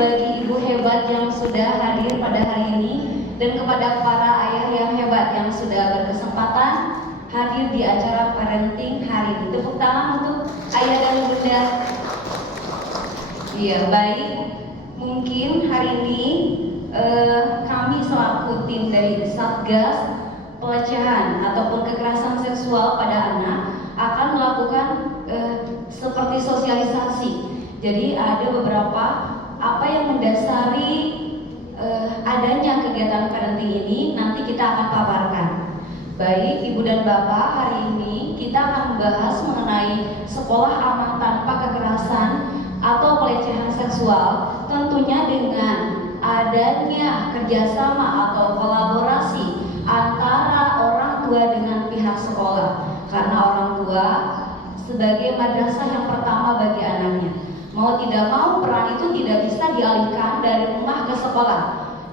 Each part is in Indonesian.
bagi ibu hebat yang sudah hadir pada hari ini dan kepada para ayah yang hebat yang sudah berkesempatan hadir di acara parenting hari ini. Tepuk tangan untuk ayah dan bunda. Iya, baik. Mungkin hari ini kami selaku tim dari Satgas pelecehan ataupun kekerasan seksual pada anak akan melakukan seperti sosialisasi. Jadi ada beberapa apa yang mendasari adanya kegiatan parenting ini nanti kita akan paparkan. Baik Ibu dan Bapak, hari ini kita akan membahas mengenai sekolah aman tanpa kekerasan atau pelecehan seksual, tentunya dengan adanya kerjasama atau kolaborasi antara orang tua dengan pihak sekolah, karena orang tua sebagai madrasah yang pertama bagi anaknya. Mau tidak mau peran itu tidak bisa dialihkan dari rumah ke sekolah,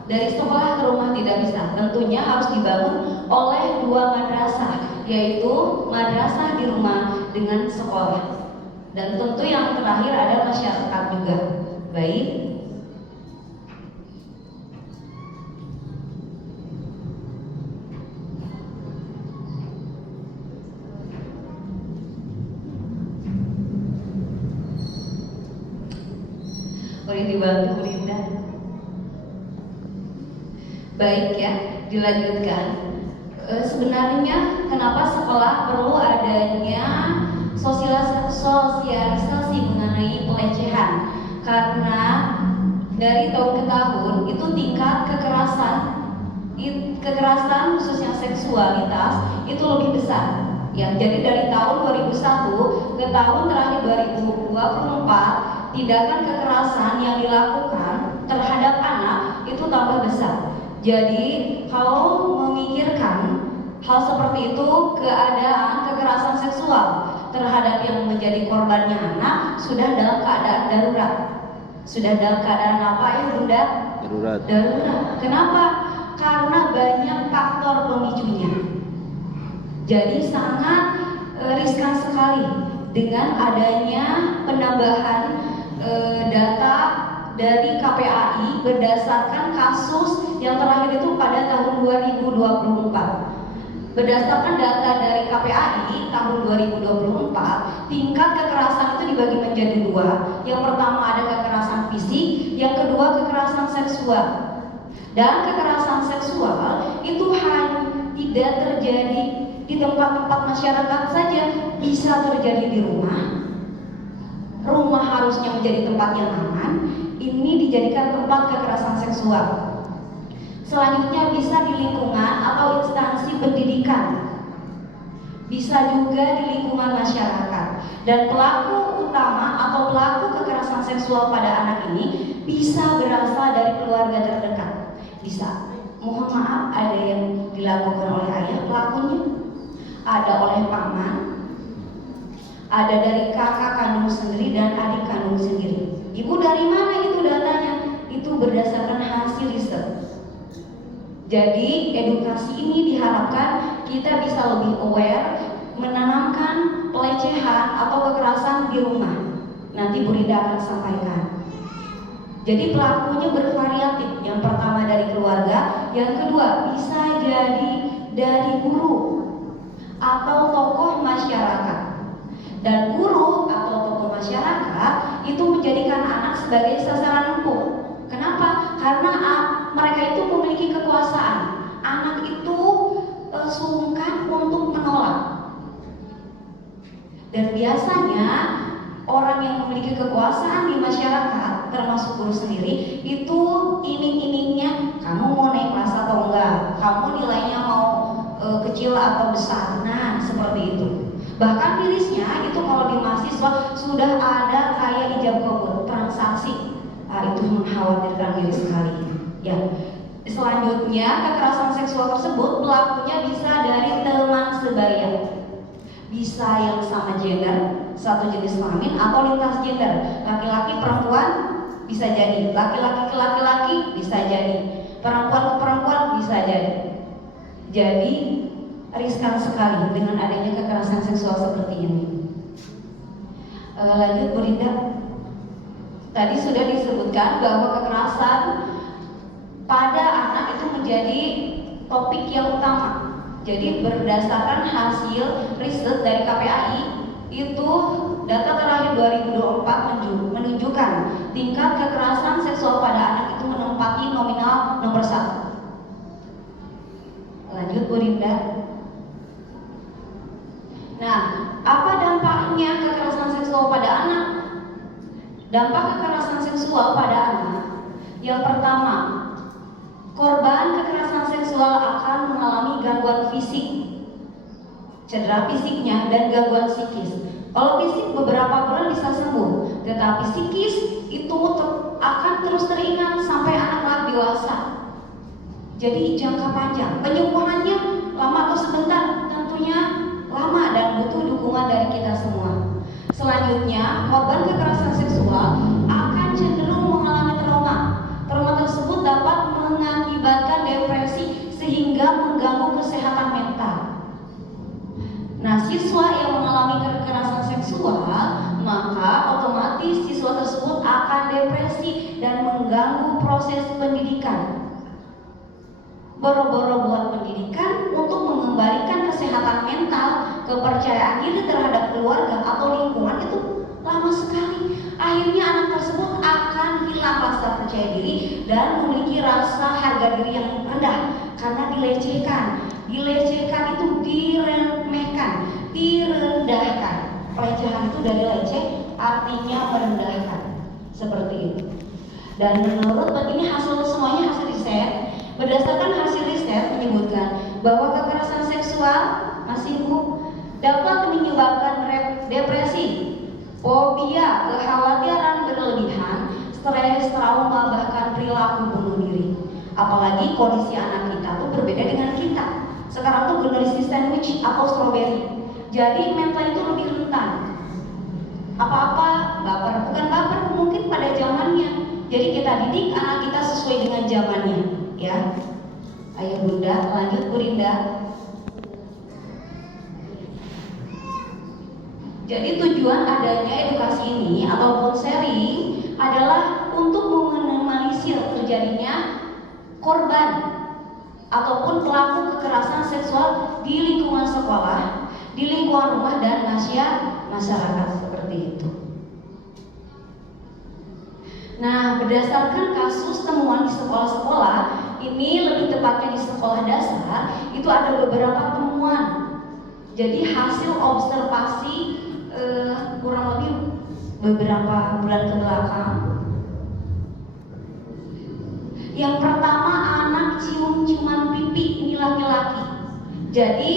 dari sekolah ke rumah tidak bisa. Tentunya harus dibangun oleh dua madrasah, yaitu madrasah di rumah dengan sekolah. Dan tentu yang terakhir ada masyarakat juga. Baik. Boleh dibantu Linda. Baik ya, dilanjutkan. Sebenarnya kenapa sekolah perlu adanya sosialisasi mengenai pelecehan? Karena dari tahun ke tahun itu tingkat kekerasan khususnya seksualitas itu lebih besar. Ya, jadi dari tahun 2001 ke tahun terakhir 2024 tindakan kekerasan yang dilakukan terhadap anak itu tambah besar. Jadi kalau memikirkan hal seperti itu, keadaan kekerasan seksual terhadap yang menjadi korbannya anak sudah dalam keadaan darurat. Sudah dalam keadaan apa ya Bunda? Darurat. Kenapa? Karena banyak faktor pemicunya. Jadi sangat riskan sekali dengan adanya penambahan data dari KPAI berdasarkan kasus yang terakhir itu pada tahun 2024. Berdasarkan data dari KPAI tahun 2024, tingkat kekerasan itu dibagi menjadi dua. Yang pertama ada kekerasan fisik, yang kedua kekerasan seksual. Dan kekerasan seksual itu hanya tidak terjadi di tempat-tempat masyarakat saja, bisa terjadi di rumah. Rumah harusnya menjadi tempat yang aman, ini dijadikan tempat kekerasan seksual. Selanjutnya bisa di lingkungan atau instansi pendidikan, bisa juga di lingkungan masyarakat. Dan pelaku utama atau pelaku kekerasan seksual pada anak ini bisa berasal dari keluarga terdekat. Bisa, mohon maaf, ada yang dilakukan oleh ayah pelakunya, ada oleh paman, ada dari kakak kandung sendiri dan adik kandung sendiri. Ibu dari mana itu datanya? Itu berdasarkan hasil riset. Jadi edukasi ini diharapkan kita bisa lebih aware, menanamkan pelecehan atau kekerasan di rumah. Nanti Bu Rida akan sampaikan. Jadi pelakunya bervariatif. Yang pertama dari keluarga, yang kedua bisa jadi dari guru atau tokoh masyarakat. Dan guru atau tokoh masyarakat itu menjadikan anak sebagai sasaran empuk. Kenapa? Karena mereka itu memiliki kekuasaan. Anak itu sungkan untuk menolak. Dan biasanya orang yang memiliki kekuasaan di masyarakat, termasuk guru sendiri, itu iming-imingnya, kamu mau naik kelas atau enggak? Kamu nilainya mau kecil atau besar? Nah, seperti itu. Bahkan mirisnya itu kalau di mahasiswa sudah ada kayak ijab kabul, transaksi. Itu mengkhawatirkan diri sekali. Ya. Selanjutnya kekerasan seksual tersebut pelakunya bisa dari teman sebaya, bisa yang sama gender, satu jenis kelamin atau lintas gender, laki-laki perempuan bisa jadi, laki-laki ke laki-laki bisa jadi, perempuan ke perempuan bisa jadi. Jadi riskan sekali dengan adanya kekerasan seksual seperti ini. Lanjut Bu Rinda. Tadi sudah disebutkan bahwa kekerasan pada anak itu menjadi topik yang utama. Jadi berdasarkan hasil riset dari KPAI, itu data terakhir 2024 menunjukkan tingkat kekerasan seksual pada anak itu menempati nominal nomor 1. Lanjut Bu Rinda. Nah, apa dampaknya kekerasan seksual pada anak? Dampak kekerasan seksual pada anak, yang pertama, korban kekerasan seksual akan mengalami gangguan fisik, cedera fisiknya, dan gangguan psikis. Kalau fisik beberapa bulan bisa sembuh, tetapi psikis itu akan terus teringat sampai anak dewasa. Jadi jangka panjang. Penyembuhannya lama atau sebentar? Tentunya lama dan butuh dukungan dari kita semua. Selanjutnya, korban kekerasan seksual akan cenderung mengalami trauma. Trauma tersebut dapat mengakibatkan depresi sehingga mengganggu kesehatan mental. Nah, siswa yang mengalami kekerasan seksual, maka otomatis siswa tersebut akan depresi dan mengganggu proses pendidikan. Boro-boro buat pendidikan untuk mengembalikan kesehatan mental, kepercayaan diri terhadap keluarga atau lingkungan itu lama sekali. Akhirnya anak tersebut akan hilang rasa percaya diri dan memiliki rasa harga diri yang rendah karena dilecehkan. Dilecehkan itu diremehkan, direndahkan. Pelecehan itu dari leceh artinya merendahkan. Seperti itu. Dan menurut ini semuanya hasil riset. Berdasarkan hasil riset menyebutkan bahwa kekerasan seksual dapat menyebabkan depresi, fobia, kekhawatiran berlebihan, stres, trauma, bahkan perilaku bunuh diri. Apalagi kondisi anak kita tuh berbeda dengan kita. Sekarang tuh generasi sandwich atau strawberry. Jadi mental itu lebih rentan. Apa-apa baper, bukan baper mungkin pada zamannya. Jadi kita didik anak kita sesuai dengan zamannya. Ya, ayo Bunda, lanjut Bu Rinda. Jadi tujuan adanya edukasi ini ataupun sharing adalah untuk meminimalisir terjadinya korban ataupun pelaku kekerasan seksual di lingkungan sekolah, di lingkungan rumah dan masyarakat seperti itu. Nah, berdasarkan kasus temuan di sekolah-sekolah, ini lebih tepatnya di sekolah dasar, itu ada beberapa temuan. Jadi hasil observasi kurang lebih beberapa bulan ke belakang. Yang pertama, anak cium-ciuman pipi, ini laki-laki. Jadi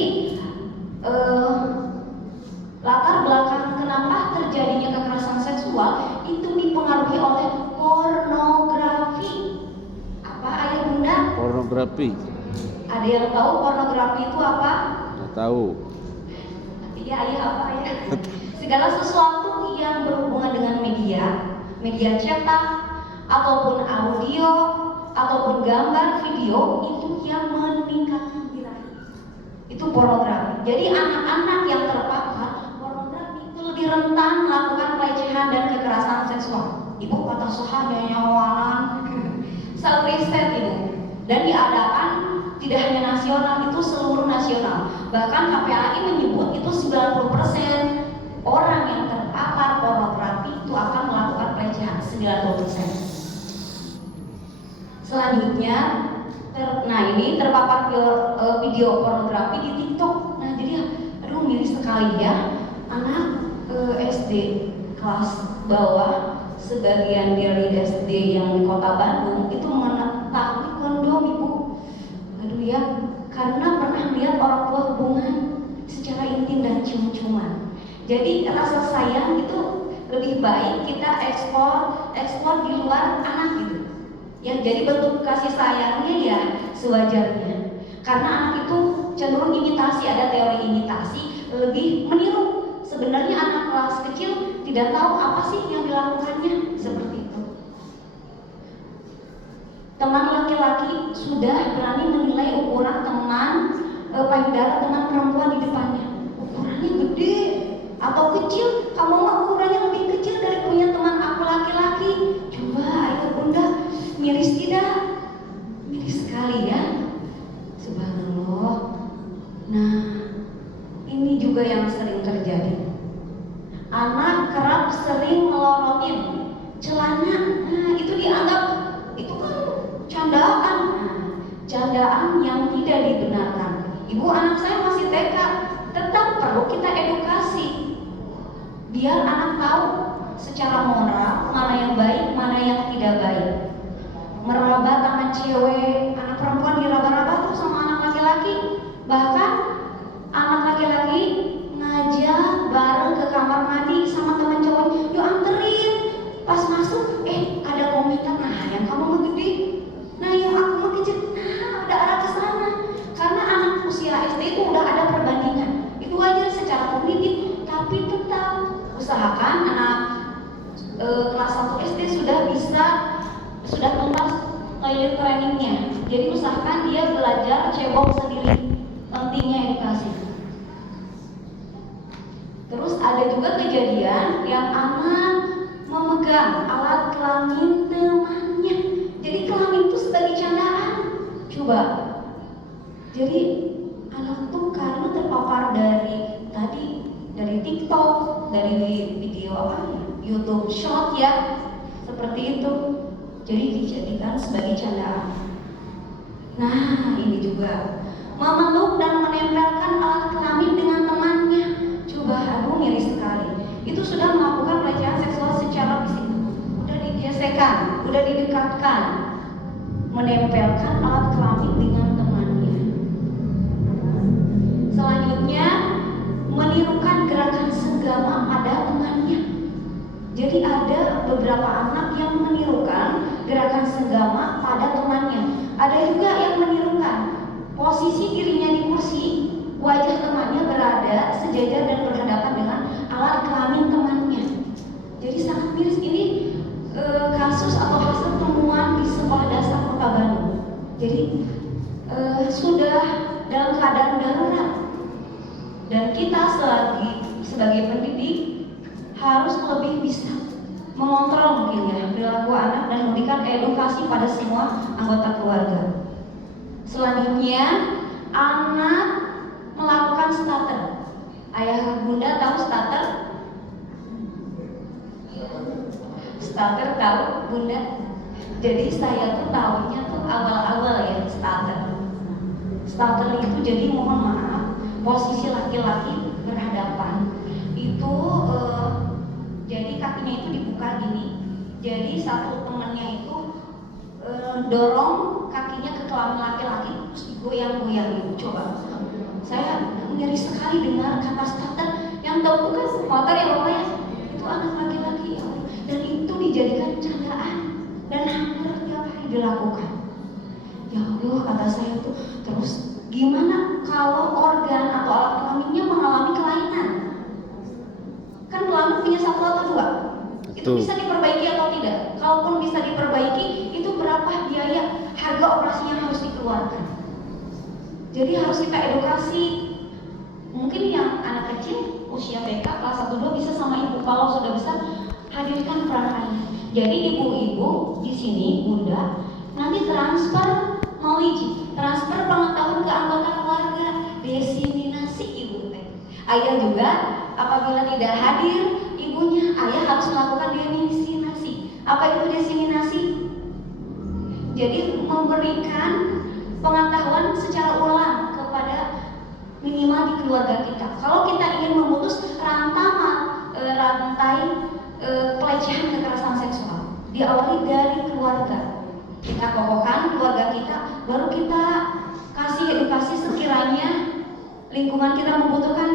latar belakang kenapa terjadinya kekerasan seksual itu dipengaruhi oleh pornografi. Apa ayah Bunda? Pornografi. Ada yang tahu pornografi itu apa? Nggak tahu. Iya ayah, apa ya? Segala sesuatu yang berhubungan dengan media cetak ataupun audio ataupun gambar video itu yang meningkatkan birahi. Itu pornografi. Jadi anak-anak yang terpapar pornografi itu lebih rentan melakukan pelecehan dan kekerasan seksual. Ibu kata sohanya nyawanan sel riset Ibu, dan diadakan tidak hanya nasional, itu seluruh nasional. Bahkan KPAI menyebut itu 90% orang yang terpapar pornografi itu akan melakukan pelecehan, 90%. Selanjutnya, ini terpapar video pornografi di TikTok. Nah, jadi aduh miris sekali ya, anak SD kelas bawah, sebagian dari SD yang di Kota Bandung itu mengetahui kondom Ibu. Aduh ya, karena pernah lihat orang tua hubungan secara intim dan cium-ciuman. Jadi rasa sayang itu lebih baik kita ekspor di luar anak gitu. Yang jadi bentuk kasih sayangnya ya sewajarnya. Karena anak itu cenderung imitasi, ada teori imitasi, lebih meniru. Sebenarnya anak kelas kecil tidak tahu apa sih yang dilakukannya, seperti itu. Teman laki-laki sudah berani menilai ukuran teman payudara teman perempuan di depannya. Ukurannya gede atau kecil, kamu mah ukurannya lebih kecil dari punya teman aku laki-laki. bencana, nah itu dianggap itu kan candaan. Nah, candaan yang tidak dibenarkan. Ibu, anak saya masih TK, tetap perlu kita edukasi biar anak tahu secara moral mana yang baik, mana yang tidak baik. Meraba tangan cewek, anak perempuan diraba-raba tuh sama anak laki-laki. Bahkan anak laki-laki ngajak bareng ke kamar mandi sama teman cowok, yuk anterin. Pas masuk, ada komentar, nah yang kamu mah gede, nah yang aku mah kecil, nah udah arah ke sana. Karena anak usia SD itu udah ada perbandingan. Itu wajar secara kognitif, tapi tetap usahakan anak kelas 1 SD sudah tuntas toilet trainingnya. Jadi usahakan dia belajar cebok sendiri. Pentingnya edukasi. Terus ada juga kejadian yang anak memegang alat kelamin temannya. Jadi kelamin itu sebagai candaan. Coba. Jadi anak tuh karena terpapar dari TikTok, dari video YouTube Short ya, seperti itu. Jadi dijadikan sebagai candaan. Nah, ini juga memeluk dan menempelkan alat kelamin dengan temannya. Coba, aduh miris sekali. Itu sudah melakukan pelecehan seksual secara fisik. Udah digesekan, udah didekatkan, menempelkan alat kelamin dengan temannya. Selanjutnya, menirukan gerakan senggama pada temannya. Jadi ada beberapa anak yang menirukan gerakan senggama pada temannya. Ada juga yang menirukan posisi dirinya di kursi, wajah temannya berada sejajar dan berhadapan dengan alat kelamin temannya. Jadi sangat miris. Ini kasus atau hasil temuan di sekolah dasar Kota Bandung. Jadi sudah dalam keadaan darurat. Dan kita sebagai pendidik harus lebih bisa mengontrol mungkin ya perilaku anak dan memberikan edukasi pada semua anggota keluarga. Selanjutnya, anak melakukan starter. Ayah bunda tahu starter? Starter tahu bunda? Jadi saya tuh tahunya tuh awal-awal ya starter. Starter itu jadi mohon maaf, posisi laki-laki berhadapan. Itu jadi kakinya itu dibuka gini. Jadi satu temannya itu dorong kakinya ke kelamin laki-laki terus digoyang-goyang gitu. Coba. Saya miris sekali dengar kata starter. Yang tahu bukan motor ya Bapak ya. Itu anak laki-laki ya. Dan itu dijadikan candaan dan hampir tiap hari dilakukan. Ya Allah, kata saya tuh terus gimana kalau organ atau alat kelaminnya mengalami kelainan? Kan kelamin punya satu atau dua. Itu bisa diperbaiki atau tidak? Kalaupun bisa diperbaiki, itu berapa biaya harga operasinya harus dikeluarkan? Jadi harus kita edukasi. Mungkin yang anak kecil usia BK kelas 1-2 bisa sama ibu. Kalau sudah besar, hadirkan peran ayah. Jadi ibu-ibu di sini, bunda, nanti transfer knowledge, transfer pengetahuan ke anggota keluarga, diseminasi ibu. Ayah juga apabila tidak hadir ibunya, ayah harus melakukan diseminasi. Apa itu diseminasi? Jadi memberikan pengetahuan secara ulang kepada minimal di keluarga kita. Kalau kita ingin memutus rantai pelecehan kekerasan seksual, diawali dari keluarga. Kita kokohkan keluarga kita, baru kita kasih edukasi sekiranya lingkungan kita membutuhkan,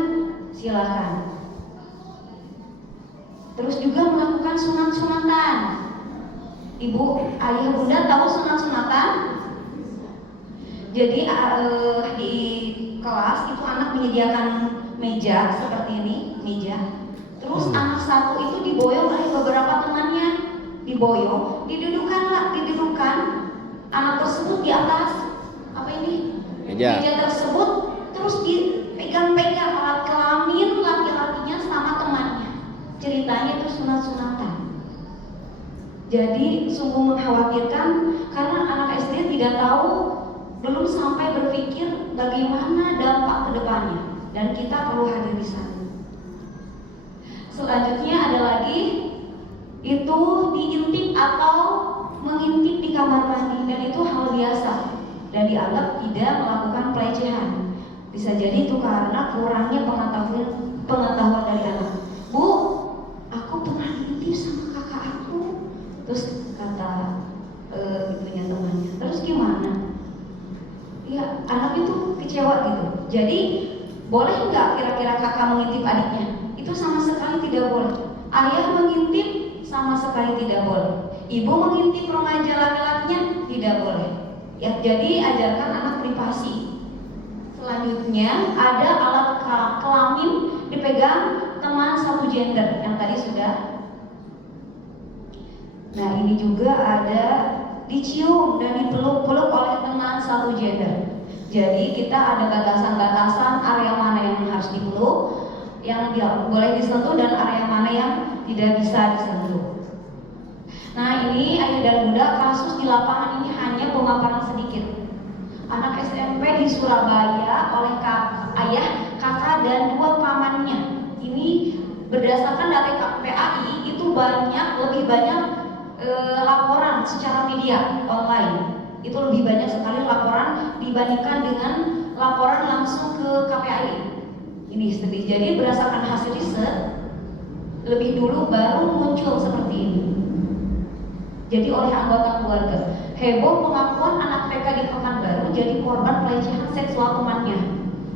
silakan. Terus juga melakukan sunat-sunatan. Ibu, ayah, bunda tahu sunat-sunatan? Jadi di kelas itu anak menyediakan meja seperti ini, meja. Terus anak satu itu diboyong oleh beberapa temannya, diboyong, didudukan anak tersebut di atas apa ini? Meja tersebut, terus dipegang-pegang alat kelamin laki-lakinya sama temannya. Ceritanya itu sunat-sunatan. Jadi sungguh mengkhawatirkan karena anak SD tidak tahu, belum sampai berpikir bagaimana dampak ke depannya, dan kita perlu hadir di sana. Selanjutnya ada lagi itu diintip atau mengintip di kamar mandi, dan itu hal biasa dan dianggap tidak melakukan pelecehan. Bisa jadi itu karena kurangnya pengetahuan dari anak. Bu, aku pernah diintip sama kakak aku. Terus kata ibunya temannya, terus gimana? Ya, anak itu kecewa gitu. Jadi boleh nggak kira-kira kakak mengintip adiknya? Itu sama sekali tidak boleh. Ayah mengintip sama sekali tidak boleh. Ibu mengintip remaja laki-lakinya tidak boleh. Ya, jadi ajarkan anak privasi. Selanjutnya ada alat kelamin dipegang teman satu gender yang tadi sudah. Nah, ini juga ada dicium dan dipeluk-peluk oleh teman satu gender. Jadi kita ada batasan-batasan area mana yang harus dipeluk, yang boleh disentuh, dan area mana yang tidak bisa disentuh. Nah, ini ayah dan bunda, kasus di lapangan ini hanya pemaparan sedikit. Anak SMP di Surabaya oleh ayah, kakak, dan 2 pamannya. Ini berdasarkan data KPAI itu lebih banyak laporan secara media online. Itu lebih banyak sekali laporan dibandingkan dengan laporan langsung ke KPAI. Ini sedih. Jadi berdasarkan hasil riset, lebih dulu baru muncul seperti ini. Jadi oleh anggota keluarga, heboh pengakuan anak TK di Pekanbaru jadi korban pelecehan seksual temannya.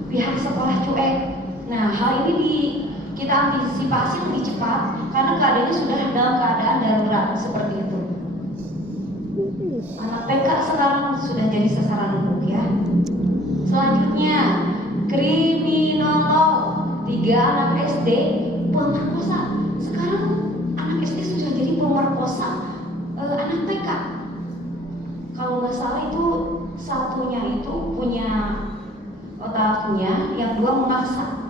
Pihak sekolah cuek. Nah, hal ini kita antisipasi lebih cepat karena keadaannya sudah dalam keadaan darurat seperti itu. Anak TK sekarang sudah jadi sasaran empuk ya. Selanjutnya, kriminolog, 3 anak SD pemerkosa. Sekarang anak SD sudah jadi pemerkosa anak TK. Kalau nggak salah itu satunya itu punya otaknya, yang 2 memaksa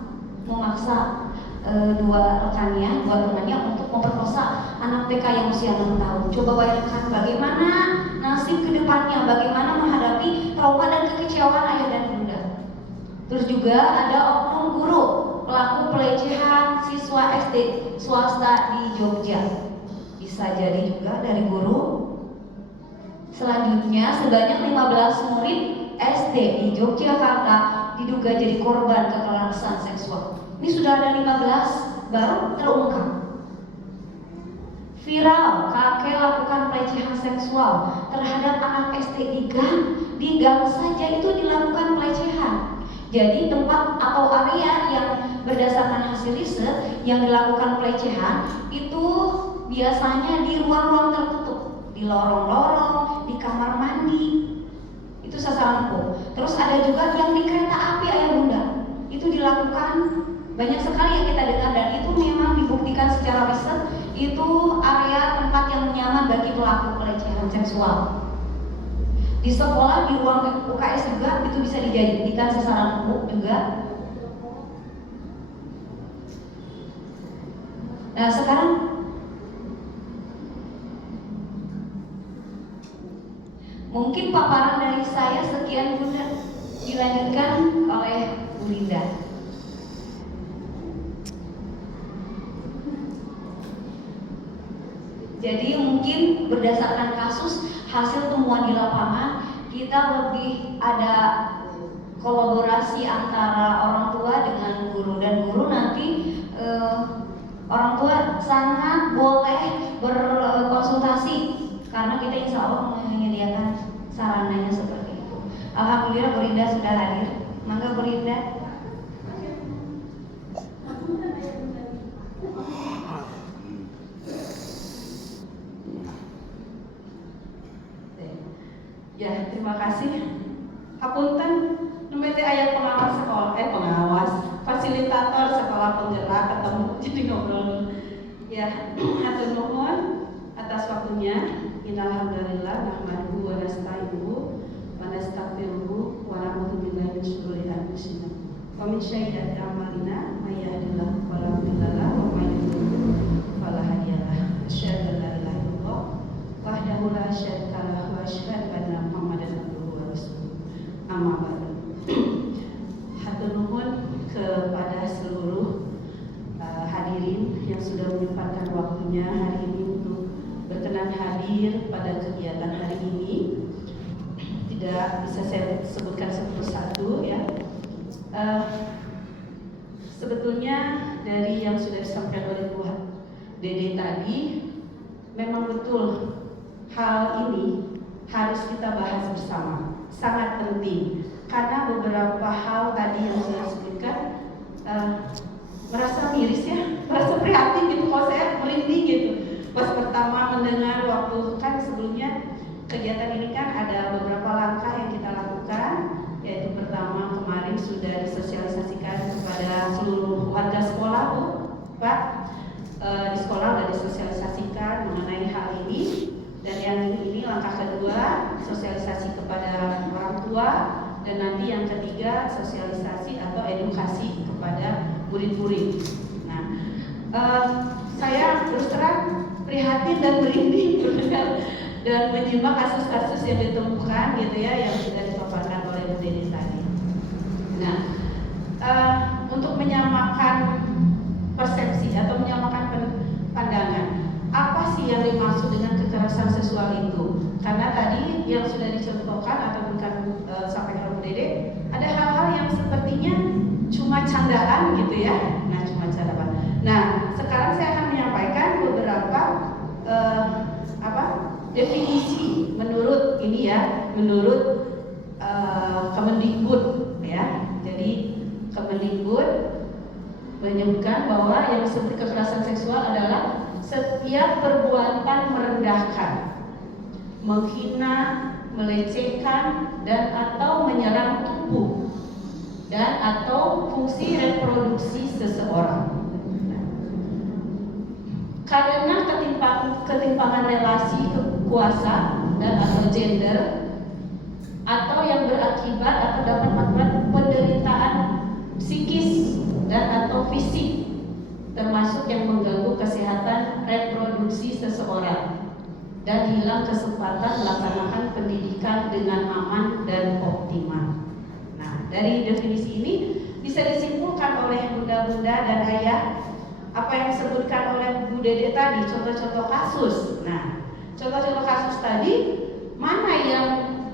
2 rekannya, 2 temannya untuk memperkosa anak TK yang usia 6 tahun. Coba bayangkan bagaimana nasib kedepannya, bagaimana menghadapi trauma dan kekecewaan ayah dan bunda. Terus juga ada oknum guru pelaku pelecehan siswa SD swasta di Jogja. Bisa jadi juga dari guru. Selanjutnya, sebanyak 15 murid SD di Yogyakarta diduga jadi korban kekerasan seksual. Ini sudah ada 15 baru terungkap. Viral, kakek lakukan pelecehan seksual terhadap anak SD di gang saja itu dilakukan pelecehan. Jadi tempat atau area yang berdasarkan hasil riset yang dilakukan pelecehan itu biasanya di ruang-ruang tertutup, di lorong-lorong, di kamar mandi. Itu sasaran empuk. Terus ada juga yang di kereta api ayah bunda. Itu dilakukan banyak sekali yang kita dengar, dan itu memang dibuktikan secara riset itu area tempat yang nyaman bagi pelaku pelecehan seksual. Di sekolah, di ruang UKS juga itu bisa dijadikan sasaran empuk juga. Nah, sekarang mungkin paparan dari saya sekian bunda, dilanjutkan oleh Bu Linda. Jadi mungkin berdasarkan kasus hasil temuan di lapangan, kita lebih ada kolaborasi antara orang tua dengan guru, dan guru nanti orang tua sangat boleh berkonsultasi karena kita insya Allah menyediakan sarananya seperti itu. Alhamdulillah Bu Linda sudah hadir. Mangga Bu Linda. Ya, terima kasih. Hapunten, nembe ayat pengawas, fasilitator sekolah penggerak ketemu jadi ngobrol. Ya, hatur nuhun atas waktunya. Innalhamdulillah nahmaduhu wa nasta'inuhu wa nastaghfiruhu wa na'udzu billahi min syururi anfusina wa min sayyiati a'malina may yahdihillahu fala mudilla lahu wa may yudlil fala hadiya lahu. Asyhadu an la ilaha illallah wahdahu la syarika lahu wa asyhadu anna Muhammadan abduhu wa rasuluh. Amma ba'du. Hatur nuhun kepada seluruh hadirin yang sudah menyempatkan waktunya hari ini untuk hadir pada kegiatan hari ini. Tidak bisa saya sebutkan satu-satu ya. Sebetulnya dari yang sudah disampaikan oleh Bu Dede tadi, memang betul hal ini harus kita bahas bersama, sangat penting karena beberapa hal tadi yang saya sebutkan merasa miris ya, merasa prihatin gitu, kalau saya merinding gitu pas pertama mendengar waktu kan sebelumnya kegiatan ini kan ada beberapa langkah yang kita lakukan, yaitu pertama kemarin sudah disosialisasikan kepada seluruh warga sekolah Bu, Pak, di sekolah sudah disosialisasikan mengenai hal ini. Dan yang ini langkah kedua, sosialisasi kepada orang tua, dan nanti yang ketiga sosialisasi atau edukasi kepada murid-murid. Nah, saya terus terang prihatin dan merinding dan menyimak kasus-kasus yang ditemukan gitu ya, yang sudah dipaparkan oleh Bu Dede tadi. Nah, untuk menyamakan persepsi atau menyamakan pandangan, apa sih yang dimaksud dengan kekerasan seksual itu? Karena tadi yang sudah dicontohkan atau bukan sampaikan Bu Dede, ada hal-hal yang sepertinya cuma candaan gitu ya. Nah, cuma candaan. Nah, sekarang saya akan menyampaikan beberapa definisi menurut ini ya, menurut Kemendikbud ya. Jadi Kemendikbud menyebutkan bahwa yang disebut kekerasan seksual adalah setiap perbuatan merendahkan, menghina, melecehkan, dan atau menyerang tubuh dan atau fungsi reproduksi seseorang. Karena ketimpangan relasi kuasa dan atau gender, atau yang berakibat atau dapat menyebabkan penderitaan psikis dan atau fisik, termasuk yang mengganggu kesehatan reproduksi seseorang dan hilang kesempatan melaksanakan pendidikan dengan aman dan optimal. Nah, dari definisi ini bisa disimpulkan oleh bunda-bunda dan ayah apa yang disebutkan oleh Bu Dede tadi, contoh-contoh kasus. Nah, contoh-contoh kasus tadi mana yang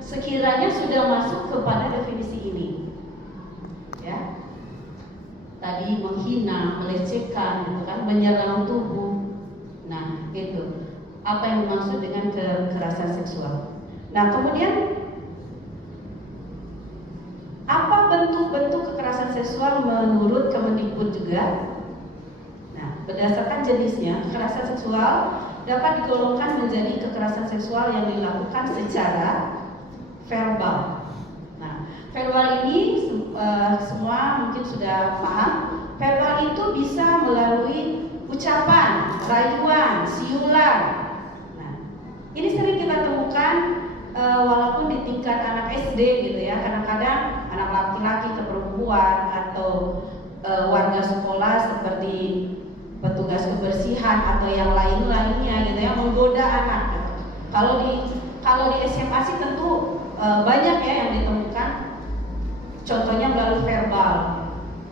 sekiranya sudah masuk kepada definisi ini? Ya. Tadi menghina, melecehkan, gitu kan, menyerang tubuh. Nah, itu apa yang dimaksud dengan kekerasan seksual. Nah, kemudian apa bentuk-bentuk kekerasan seksual menurut Kemendikbud juga? Nah, berdasarkan jenisnya, kekerasan seksual dapat digolongkan menjadi kekerasan seksual yang dilakukan secara verbal. Nah, verbal ini semua mungkin sudah paham. Verbal itu bisa melalui ucapan, rayuan, siulan. Nah, ini sering kita temukan walaupun di tingkat anak SD gitu ya. Kadang-kadang anak laki-laki ke perempuan atau warga sekolah seperti petugas kebersihan atau yang lain-lainnya gitu ya, menggoda anak. Kalau di SMA sih tentu banyak ya yang ditemukan. Contohnya melalui verbal.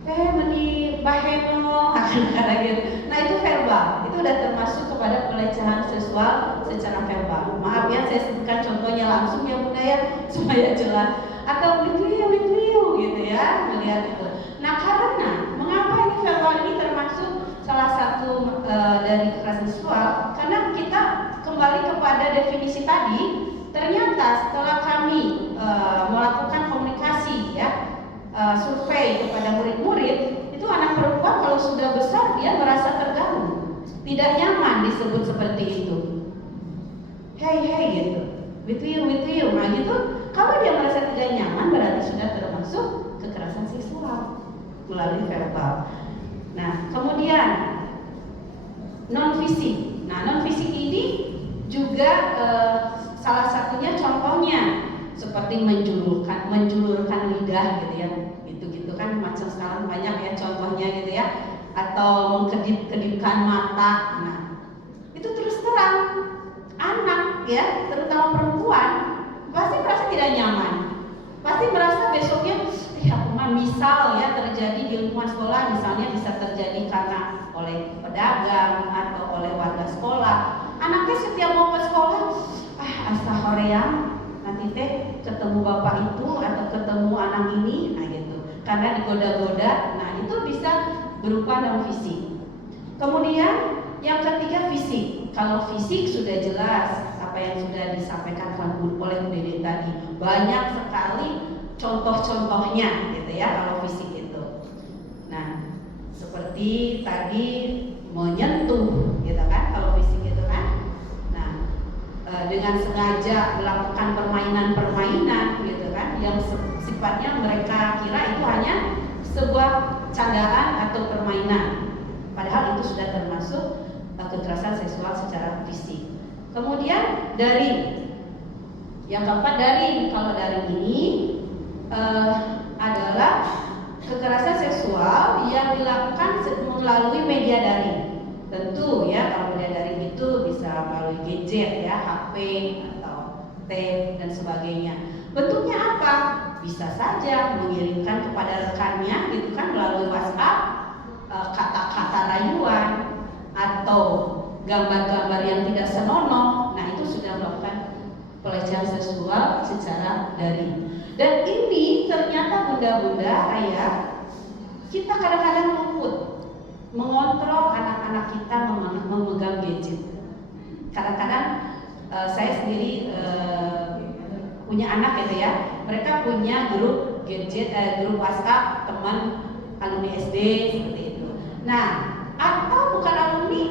Meni baheno kadang-kadang gitu. Nah, itu verbal. Itu udah termasuk kepada pelecehan seksual secara verbal. Maaf ya, saya sebutkan contohnya langsung ya Bunda ya, supaya jelas. Atau witwiu gitu ya, melihat itu. Nah, karena mengapa ini verbal ini termasuk salah satu dari kekerasan seksual? Karena kita kembali kepada definisi tadi. Ternyata setelah kami melakukan komunikasi ya, survei kepada murid-murid, itu anak perempuan kalau sudah besar dia merasa terganggu, tidak nyaman disebut seperti itu. Hey gitu, with you, nah gitu. Kalau dia merasa tidak nyaman berarti sudah termasuk kekerasan seksual melalui verbal. Nah, kemudian non fisik. Nah, non fisik ini juga salah satunya contohnya seperti menjulurkan lidah gitu ya, gitu kan macam sekarang banyak ya contohnya gitu ya, atau mengkedip-kedipkan mata. Nah, itu terus terang anak ya, terutama perempuan pasti merasa tidak nyaman, pasti merasa besoknya misal ya terjadi di lingkungan sekolah, misalnya bisa terjadi karena oleh pedagang atau oleh warga sekolah anaknya setiap mau ke sekolah, asa hoream, nanti teh ketemu bapak itu atau ketemu anak ini, nah gitu. Karena digoda-goda, nah itu bisa berupa non fisik. Kemudian yang ketiga fisik. Kalau fisik sudah jelas apa yang sudah disampaikan oleh Bu Dede tadi, banyak sekali contoh-contohnya gitu ya kalau fisik itu. Nah, seperti tadi menyentuh gitu kan kalau fisik itu kan. Nah, dengan sengaja melakukan permainan-permainan gitu kan yang sifatnya mereka kira itu hanya sebuah candaan atau permainan. Padahal itu sudah termasuk kekerasan seksual secara fisik. Kemudian daring. Yang keempat daring. Kalau daring ini adalah kekerasan seksual yang dilakukan melalui media daring. Tentu ya kalau media daring itu bisa melalui gadget ya, HP atau tape dan sebagainya. Bentuknya apa? Bisa saja mengirimkan kepada rekannya gitu kan melalui WhatsApp kata-kata rayuan atau gambar-gambar yang tidak senonoh. Nah, itu sudah melakukan pelecehan seksual secara daring. Dan ini ternyata bunda-bunda, ayah, kita kadang-kadang luput mengontrol anak-anak kita memegang gadget. Kadang-kadang saya sendiri punya anak gitu ya, mereka punya grup gadget, grup WhatsApp teman alumni SD seperti itu. Nah, atau bukan alumni,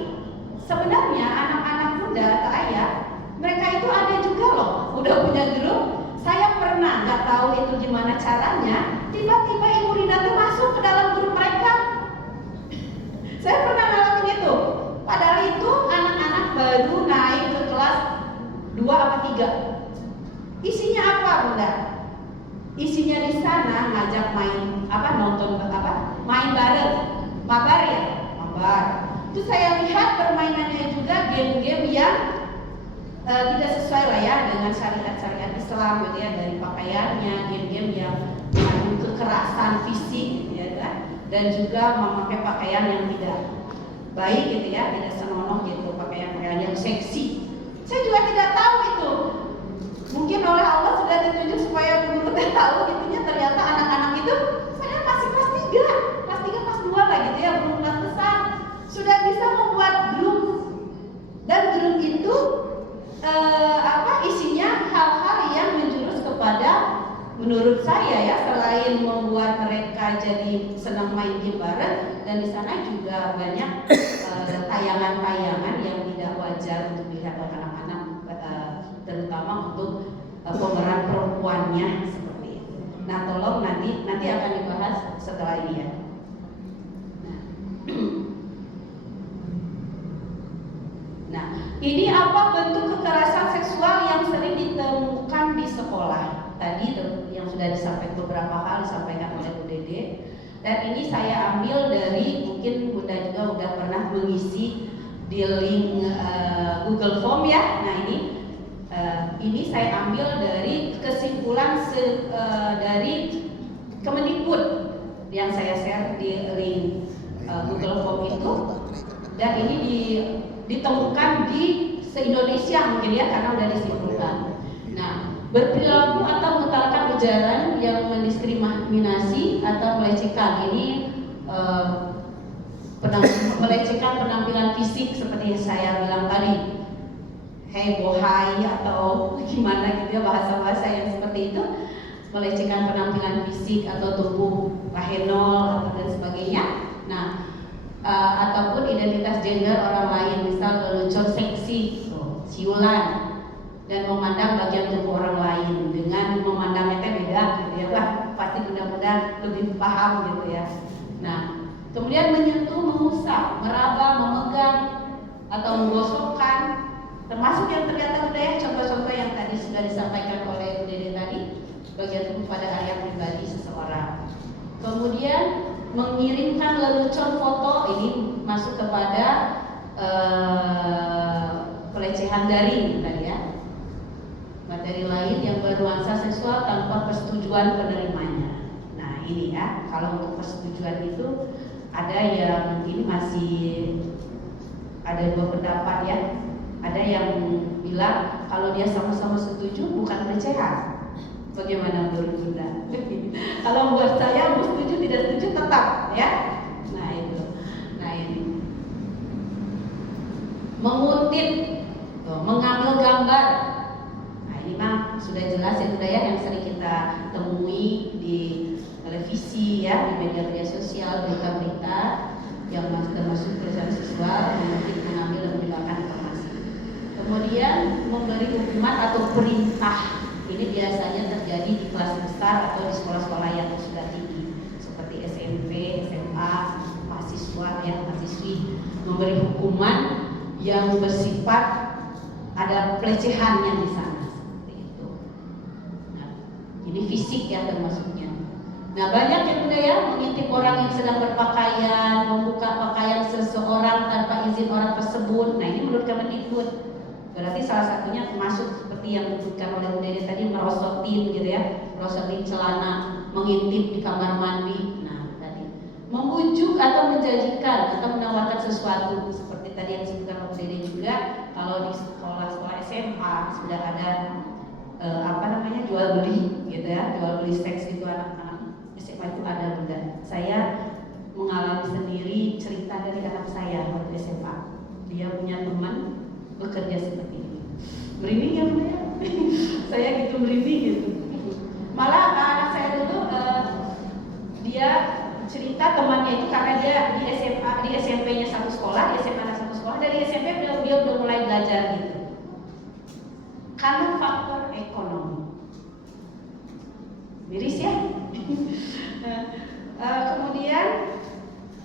sebenarnya anak-anak muda atau ayah, mereka itu ada juga loh, udah punya grup. Saya pernah nggak tahu itu gimana caranya, tiba-tiba Ibu Rina tuh masuk ke dalam grup mereka. Saya pernah ngalamin itu. Padahal itu anak-anak baru naik ke kelas 2 atau 3. Isinya apa, Bunda? Isinya di sana ngajak main nonton main bareng. Mabar ya? Mabar. Itu saya lihat permainannya juga game-game yang tidak sesuai lah ya dengan syariat-syariat Islam gitu ya, dari pakaiannya, game-game yang mengandung kekerasan fisik ya kan? Dan juga memakai pakaian yang tidak baik gitu ya, tidak senonoh gitu, pakaian-pakaian yang seksi. Saya juga tidak tahu itu. Mungkin oleh Allah sudah ditunjuk supaya guru tahu gitunya, ternyata anak-anak itu padahal masih kelas 3, kelas 2 lah gitu ya, belum kelas besar, sudah bisa membuat grup. Dan grup itu isinya hal-hal yang menjurus kepada, menurut saya ya, selain membuat mereka jadi senang main game bareng, dan di sana juga banyak tayangan-tayangan yang tidak wajar untuk dilihat oleh anak-anak, terutama untuk pemeran perempuannya seperti itu. Nah, tolong nanti akan dibahas setelah ini ya. Nah, ini apa bentuk kekerasan seksual yang sering ditemukan di sekolah? Tadi yang sudah disampaikan beberapa hal disampaikan oleh Bu Dede. Dan ini saya ambil dari, mungkin Bunda juga udah pernah mengisi di link Google Form ya. Nah, ini saya ambil dari kesimpulan dari Kemendikbud yang saya share di link Google Form itu. Dan ini ditemukan di se-Indonesia mungkin ya, karena udah disimpulkan. Nah, berperilaku atau mengutarakan ujaran yang mendiskriminasi atau melecehkan, ini melecehkan penampilan fisik seperti yang saya bilang tadi, hey bohai atau gimana gitu ya, bahasa-bahasa yang seperti itu, melecehkan penampilan fisik atau tubuh vaginal dan sebagainya. Nah, ataupun identitas gender orang lain, misal lelucon seksi, siulan, dan memandang bagian tubuh orang lain dengan memandangnya beda gitu ya, pasti mudah-mudahan lebih paham gitu ya. Nah, kemudian menyentuh, mengusap, meraba, memegang atau menggosokkan, termasuk yang ternyata budaya contoh-contoh yang tadi sudah disampaikan oleh Bu Dede tadi, bagian tubuh pada area pribadi seseorang. Kemudian mengirimkan lelucon foto, ini masuk kepada pelecehan daring tadi ya, materi lain yang bernuansa seksual tanpa persetujuan penerimanya. Nah, ini ya, kalau untuk persetujuan itu ada yang ini masih ada dua pendapat ya. Ada yang bilang kalau dia sama-sama setuju bukan pelecehan. Bagaimana menurut Bunda? Kalau buat saya mau setuju tidak setuju tetap ya. Nah itu, nah ini mengutip, mengambil gambar. Nah ini mah sudah jelas ya Bunda ya, yang sering kita temui di televisi ya, di media-media sosial, berita-berita yang termasuk pelecehan seksual, mengutip, mengambil dan menghilangkan informasi. Kemudian memberi hukuman atau perintah. Ini biasanya terjadi di kelas besar atau di sekolah-sekolah yang sudah tinggi seperti SMP, SMA, mahasiswa ya, mahasiswi, memberi hukuman yang bersifat ada pelecehannya di sana seperti itu. Nah, ini fisik ya termasuknya. Nah banyak yang Bunda ya mengintip orang yang sedang berpakaian, membuka pakaian seseorang tanpa izin orang tersebut. Nah ini menurut Kemendikbud. Berarti salah satunya termasuk seperti yang disebutkan oleh Bunda tadi, merosotin gitu ya, merosotin celana, mengintip di kamar mandi. Nah tadi membujuk atau menjanjikan atau menawarkan sesuatu seperti tadi yang disebutkan oleh Bunda juga. Kalau di sekolah-sekolah SMA sudah ada jual beli gitu ya, jual beli seks gitu anak-anak SMA itu ada Bunda. Saya mengalami sendiri cerita dari anak saya waktu SMA. Dia punya teman bekerja seperti ini. Merinding ya Bunda ya? Saya gitu merinding gitu. Malah anak saya dulu dia cerita temannya itu karena dia di SMA, di SMP-nya satu sekolah, di SMA-nya satu sekolah, dari SMP dia udah mulai belajar gitu. Karena faktor ekonomi. Miris ya? Kemudian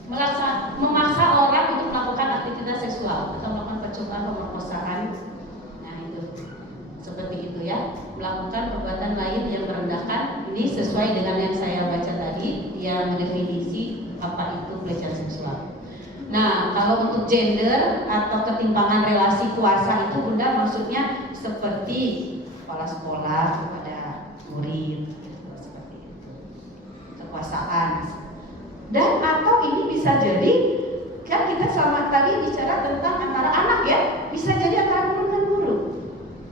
memaksa orang untuk melakukan aktivitas seksual atau melakukan percobaan pemerkosaan. Nah itu seperti itu ya, melakukan perbuatan lain yang merendahkan. Ini sesuai dengan yang saya baca tadi yang mendefinisi apa itu pelecehan seksual. Nah kalau untuk gender atau ketimpangan relasi kuasa itu Bunda maksudnya seperti kepala sekolah kepada murid gitu, seperti itu, kekuasaan. Dan atau ini bisa jadi, kan kita selama tadi bicara tentang antara anak ya, bisa jadi antara guru dan guru,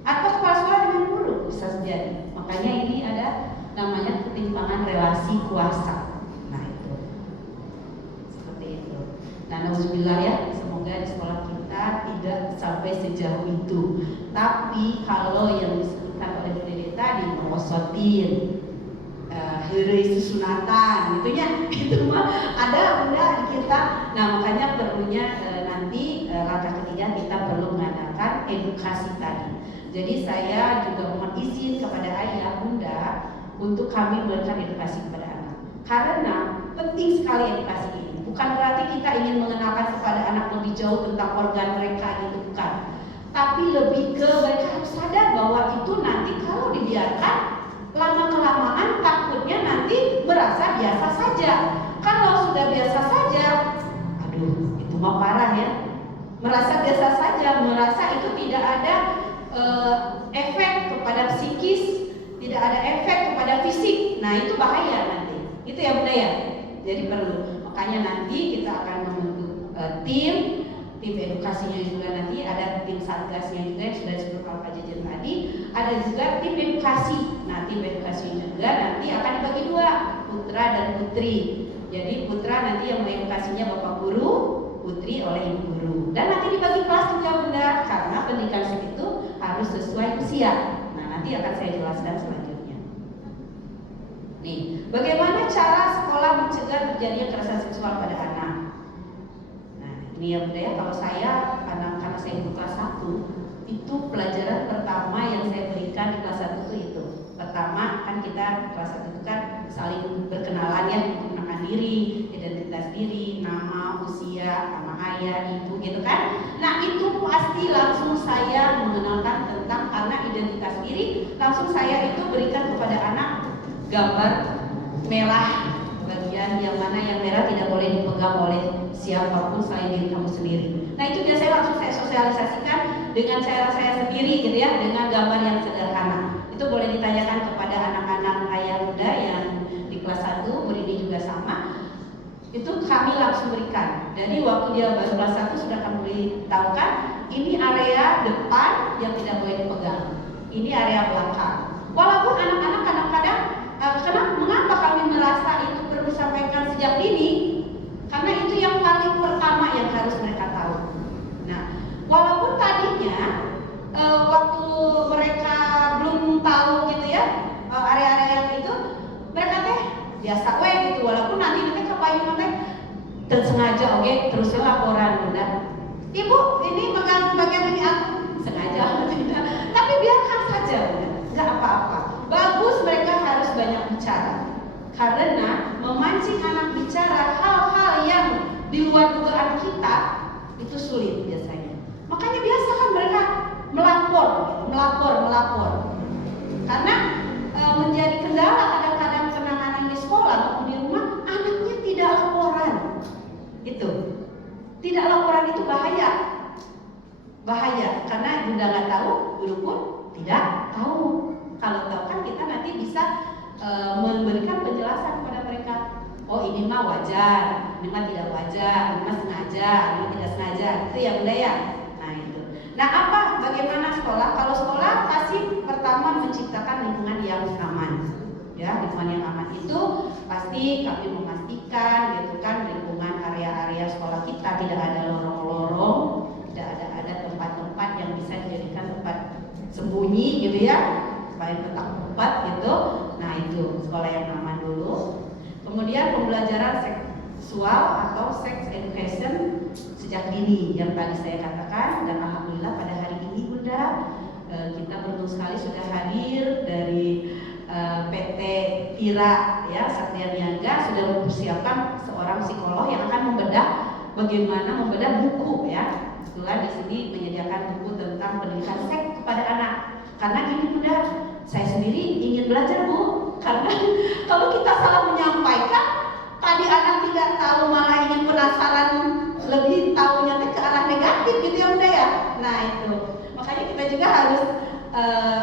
atau kepala sekolah dengan guru, bisa jadi. Makanya ini ada namanya ketimpangan relasi kuasa. Nah itu, seperti itu. Nah nauzubillah ya, semoga di sekolah kita tidak sampai sejauh itu. Tapi kalau yang disebutkan oleh Bu Dede tadi, merosotin, hari sunatan gitunya, itu mah ada Bunda di kita. Nah makanya perlunya nanti langkah ketiga kita perlu mengadakan edukasi tadi. Jadi saya juga mohon izin kepada ayah Bunda untuk kami memberikan edukasi kepada anak, karena penting sekali edukasi ini. Bukan berarti kita ingin mengenalkan kepada anak lebih jauh tentang organ mereka gitu, bukan. Tapi lebih ke mereka harus sadar bahwa itu nanti kalau dibiarkan lama-kelamaan takutnya nanti merasa biasa saja. Kalau sudah biasa saja, aduh itu mah parah ya. Merasa biasa saja, merasa itu tidak ada efek kepada psikis, tidak ada efek kepada fisik. Nah itu bahaya nanti. Itu ya Bunda ya. Jadi perlu. Makanya nanti kita akan membentuk tim edukasinya juga, nanti ada tim satgasnya juga yang sudah disebut Pak Jajan tadi, ada juga tim edukasi. Nah tim edukasinya juga nanti akan dibagi dua, putra dan putri. Jadi putra nanti yang mengedukasinya bapak guru, putri oleh ibu guru. Dan nanti dibagi kelas juga Bunda, karena pendidikan seks itu harus sesuai usia. Nah nanti akan saya jelaskan selanjutnya. Nih, bagaimana cara sekolah mencegah terjadinya kekerasan seksual pada anak? Ini ya Bunda ya, kalau saya karena saya di kelas 1, itu pelajaran pertama yang saya berikan di kelas 1 itu. Pertama kan kita kelas 1 itu kan saling berkenalan ya, mengenalkan diri, identitas diri, nama, usia, nama ayah, ibu gitu kan. Nah itu pasti langsung saya mengenalkan tentang, karena identitas diri, langsung saya itu berikan kepada anak gambar merah, bagian yang mana yang merah tidak boleh dipegang oleh siapapun selain diri kamu sendiri. Nah itu biasanya langsung saya sosialisasikan dengan cara saya sendiri gitu ya, dengan gambar yang sederhana. Itu boleh ditanyakan kepada anak-anak ayah Bunda yang di kelas 1, murid juga sama. Itu kami langsung berikan. Jadi waktu dia baru kelas 1 sudah kami beritahukan, ini area depan yang tidak boleh dipegang. Ini area belakang. Walaupun anak-anak kadang-kadang mengapa kami merasa itu perlu disampaikan sejak dini? Karena itu yang paling pertama yang harus mereka tahu. Nah, walaupun tadinya waktu mereka belum tahu gitu ya area-area yang itu, mereka teh biasa gitu. Walaupun nanti kepayungan teh tersengaja terus laporan bunda. Ibu ini megang bagian ini aku sengaja tidak. Tapi biarkan saja, nggak apa-apa. Bagus mereka harus banyak bicara. Karena memancing anak bicara hal-hal yang di luar dugaan kita itu sulit biasanya. Makanya biasakan mereka melapor. Karena menjadi kendala kadang-kadang penanganan di sekolah maupun di rumah, anaknya tidak laporan. Itu tidak laporan itu bahaya karena bunda nggak tahu, guru pun tidak tahu. Kalau tahu kan kita nanti bisa memberikan penjelasan kepada mereka. Oh ini mah wajar, ini mah tidak wajar, ini mah sengaja, ini mah tidak sengaja. Itu ya bunda ya. Nah itu. Nah apa? Bagaimana sekolah? Kalau sekolah pasti pertama menciptakan lingkungan yang aman. Ya, lingkungan yang aman itu pasti kami memastikan gitu kan lingkungan area-area sekolah kita tidak ada lorong-lorong, tidak ada tempat-tempat yang bisa dijadikan tempat sembunyi gitu ya, supaya tetap tempat gitu. Nah itu sekolah yang aman dulu. Kemudian pembelajaran seksual atau sex education sejak dini yang tadi saya katakan, dan alhamdulillah pada hari ini bunda kita beruntung sekali sudah hadir dari PT Tira ya Satria Niaga sudah mempersiapkan seorang psikolog yang akan bagaimana membedah buku ya. Setelah di sini menyediakan buku tentang pendidikan seks kepada anak. Karena gini bunda, saya sendiri ingin belajar bu. Karena kalau kita salah menyampaikan, tadi anak tidak tahu malah ingin penasaran lebih tahunya ke arah negatif gitu ya bunda ya. Nah itu makanya kita juga harus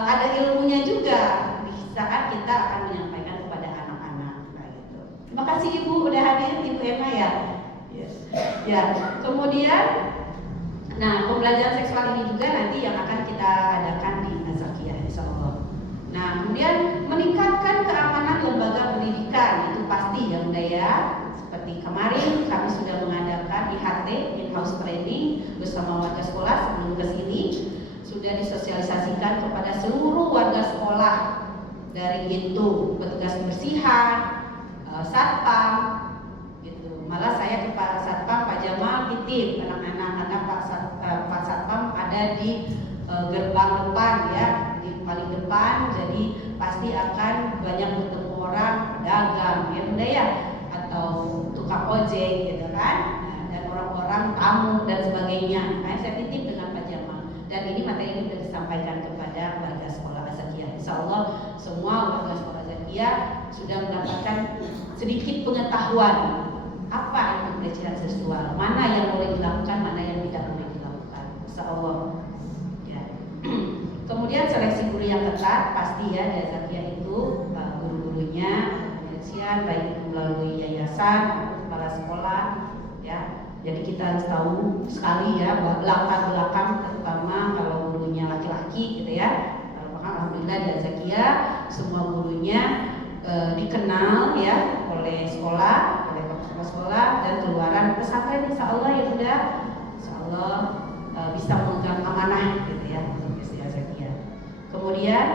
ada ilmunya juga saat kita akan menyampaikan kepada anak-anak. Nah, gitu. Terima kasih ibu udah hadir, ibu Emma ya. Yes. Ya. Kemudian, nah pembelajaran seksual ini juga nanti yang akan kita adakan di Azakiyah, insyaallah. Nah kemudian meningkatkan keamanan lembaga pendidikan itu pasti ya bunda ya. Seperti kemarin kami sudah mengadakan IHT in-house training bersama warga sekolah sebelum ke sini sudah disosialisasikan kepada seluruh warga sekolah. Dari itu petugas kebersihan, satpam, gitu. Malah saya ke Pak Satpam Pak Jamal titip anak-anak karena Pak Satpam ada di gerbang depan ya, di paling depan. Jadi pasti akan banyak bertemu orang pedagang, ya bunda ya, atau tukang ojek, gitu kan, dan orang-orang tamu dan sebagainya. Nah, saya titip dengan Pak Jamal. Dan ini materi ini sudah disampaikan kepada warga sekolah Azakiyah. Insyaallah semua warga sekolah Azakiyah sudah mendapatkan sedikit pengetahuan apa itu pelecehan seksual, mana yang boleh dilakukan, mana yang tidak boleh dilakukan. Insyaallah. Ya. Kemudian seleksi guru yang ketat pasti ya di Azakiyah itu guru-gurunya penelitian baik itu melalui yayasan maupun kepala sekolah ya. Jadi kita harus tahu sekali ya latar belakang terutama kalau gurunya laki-laki gitu ya. Alhamdulillah di Azakiyah semua gurunya dikenal ya oleh sekolah, oleh kepala sekolah dan keluaran pesantren insyaallah ya bunda. Insyaallah bisa memegang amanah gitu ya untuk di Azakiyah. Kemudian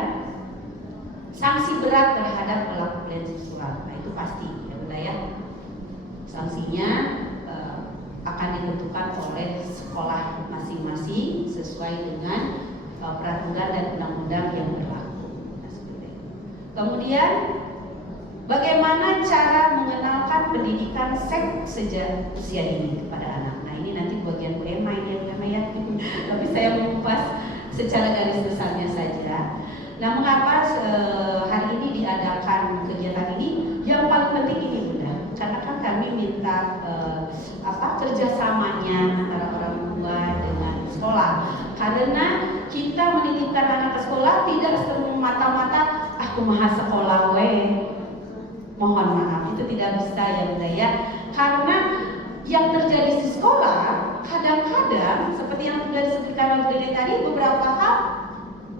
sanksi berat terhadap pelaku pelecehan seksual. Nah itu pasti ya bunda ya. Sanksinya akan ditentukan oleh sekolah masing-masing sesuai dengan peraturan dan undang-undang yang berlaku. Nah, seperti itu. Kemudian bagaimana cara mengenalkan pendidikan seks sejak usia dini kepada anak. Nah ini nanti bagian Bu Emma ini ya. Tapi saya mengupas secara garis besarnya saja. Nah mengapa hari ini diadakan kegiatan ini? Yang paling penting ini bunda, karena kan kami minta kerjasamanya antara orang tua dengan sekolah. Karena kita menitipkan anak ke sekolah tidak semata-mata aku maha sekolah mohon maaf itu tidak bisa ya bunda ya. Karena yang terjadi di sekolah kadang-kadang seperti yang sudah disebutkan oleh Dede tadi beberapa hal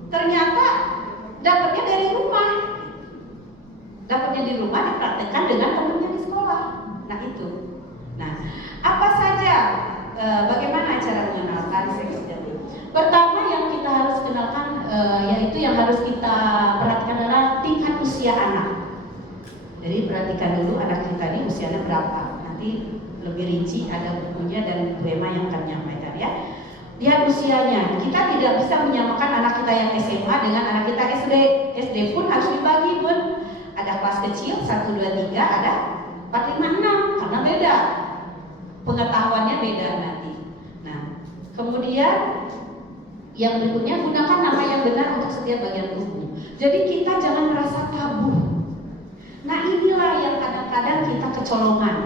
ternyata dapatnya dari rumah. Dapatnya di rumah dipraktekkan dengan temannya di sekolah. Nah itu. Nah, apa saja bagaimana cara mengenalkan seks jadi? Pertama yang kita harus kenalkan yaitu yang harus kita perhatikan adalah tingkat usia anak. Jadi perhatikan dulu anak kita ini usianya berapa. Nanti lebih rinci ada bukunya dan Bu Emma yang akan menyampaikan ya. Lihat usianya. Kita tidak bisa menyamakan anak kita yang SMA dengan anak kita SD. SD pun harus dibagi pun. Ada kelas kecil 1, 2, 3, ada 4, 5, 6 karena beda. Pengetahuannya beda nanti. Nah, kemudian yang berikutnya gunakan nama yang benar untuk setiap bagian tubuh. Jadi kita jangan merasa tabu. Nah inilah yang kadang-kadang kita kecolongan.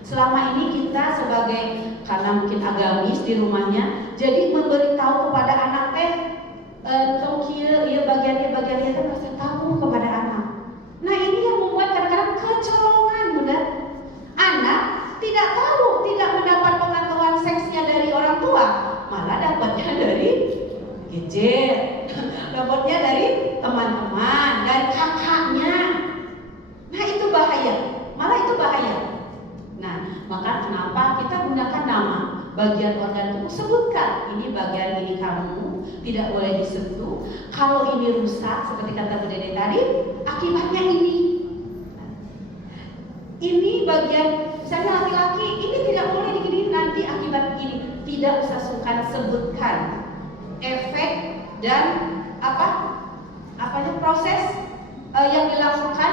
Selama ini kita sebagai karena mungkin agamis di rumahnya, jadi memberitahu kepada anak ya bagian itu merasa tabu kepada anak. Nah ini yang membuat kadang-kadang kecolongan, Bunda. Anak tidak tahu, tidak mendapat pengetahuan seksnya dari orang tua, malah dapatnya dari gadget, dapatnya dari teman-teman, dari kakaknya. Nah itu bahaya, malah itu bahaya. Nah maka kenapa kita gunakan nama bagian organ tubuh, sebutkan ini bagian ini kamu tidak boleh disentuh. Kalau ini rusak seperti kata Bu Dede tadi, akibatnya ini. Ini bagian misalnya laki-laki ini tidak boleh digini, nanti akibat begini. Tidak usah sungkan sebutkan efek dan proses yang dilakukan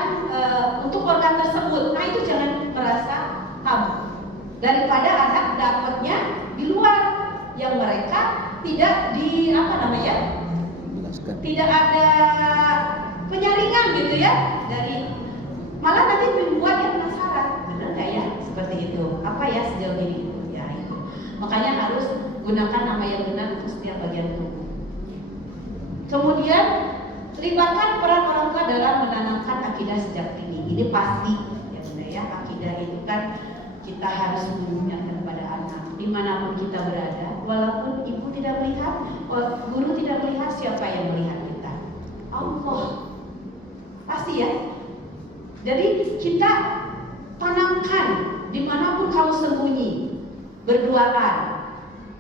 untuk organ tersebut. Nah itu jangan merasa tabu. Daripada anak dapatnya di luar yang mereka tidak tidak ada penyaringan gitu ya, dari malah nanti membuat dia penasaran, benar nggak ya seperti itu? Apa ya sejauh ini? Ya itu. Makanya harus gunakan nama yang benar untuk setiap bagian tubuh. Kemudian libatkan peran orang tua dalam menanamkan akidah sejak dini. Ini pasti ya Bunda ya, akidah itu kan kita harus mengingatkan kepada anak dimanapun kita berada, walaupun ibu tidak melihat, guru tidak melihat, siapa yang melihat kita? Allah. Pasti ya. Jadi kita tanamkan dimanapun kamu sembunyi, berduaan,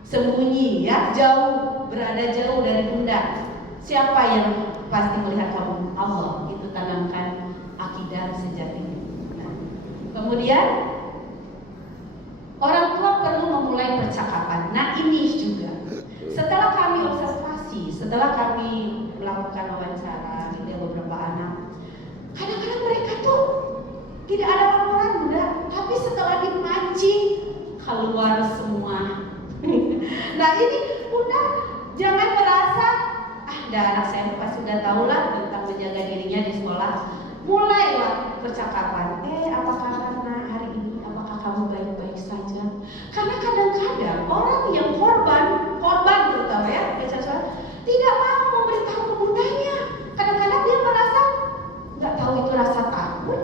sembunyi ya, jauh, berada jauh dari Bunda. Siapa yang pasti melihat kamu? Allah. Itu tanamkan akidah sejak dini. Nah, kemudian orang tua perlu memulai percakapan. Nah ini juga setelah kami observasi, setelah kami melakukan wawancara gitu ya, beberapa anak, kadang-kadang mereka tuh tidak ada laporan Bunda, tapi setelah dipancing keluar semua. Nah ini Bunda jangan merasa anak saya pasti sudah tahu lah tentang menjaga dirinya di sekolah. Mulailah percakapan. Apa kabar nak hari ini? Apakah kamu baik-baik saja? Karena kadang-kadang orang yang korban terutama ya, tidak mau memberitahu ke bundanya. Kadang-kadang dia merasa nggak tahu itu rasa takut,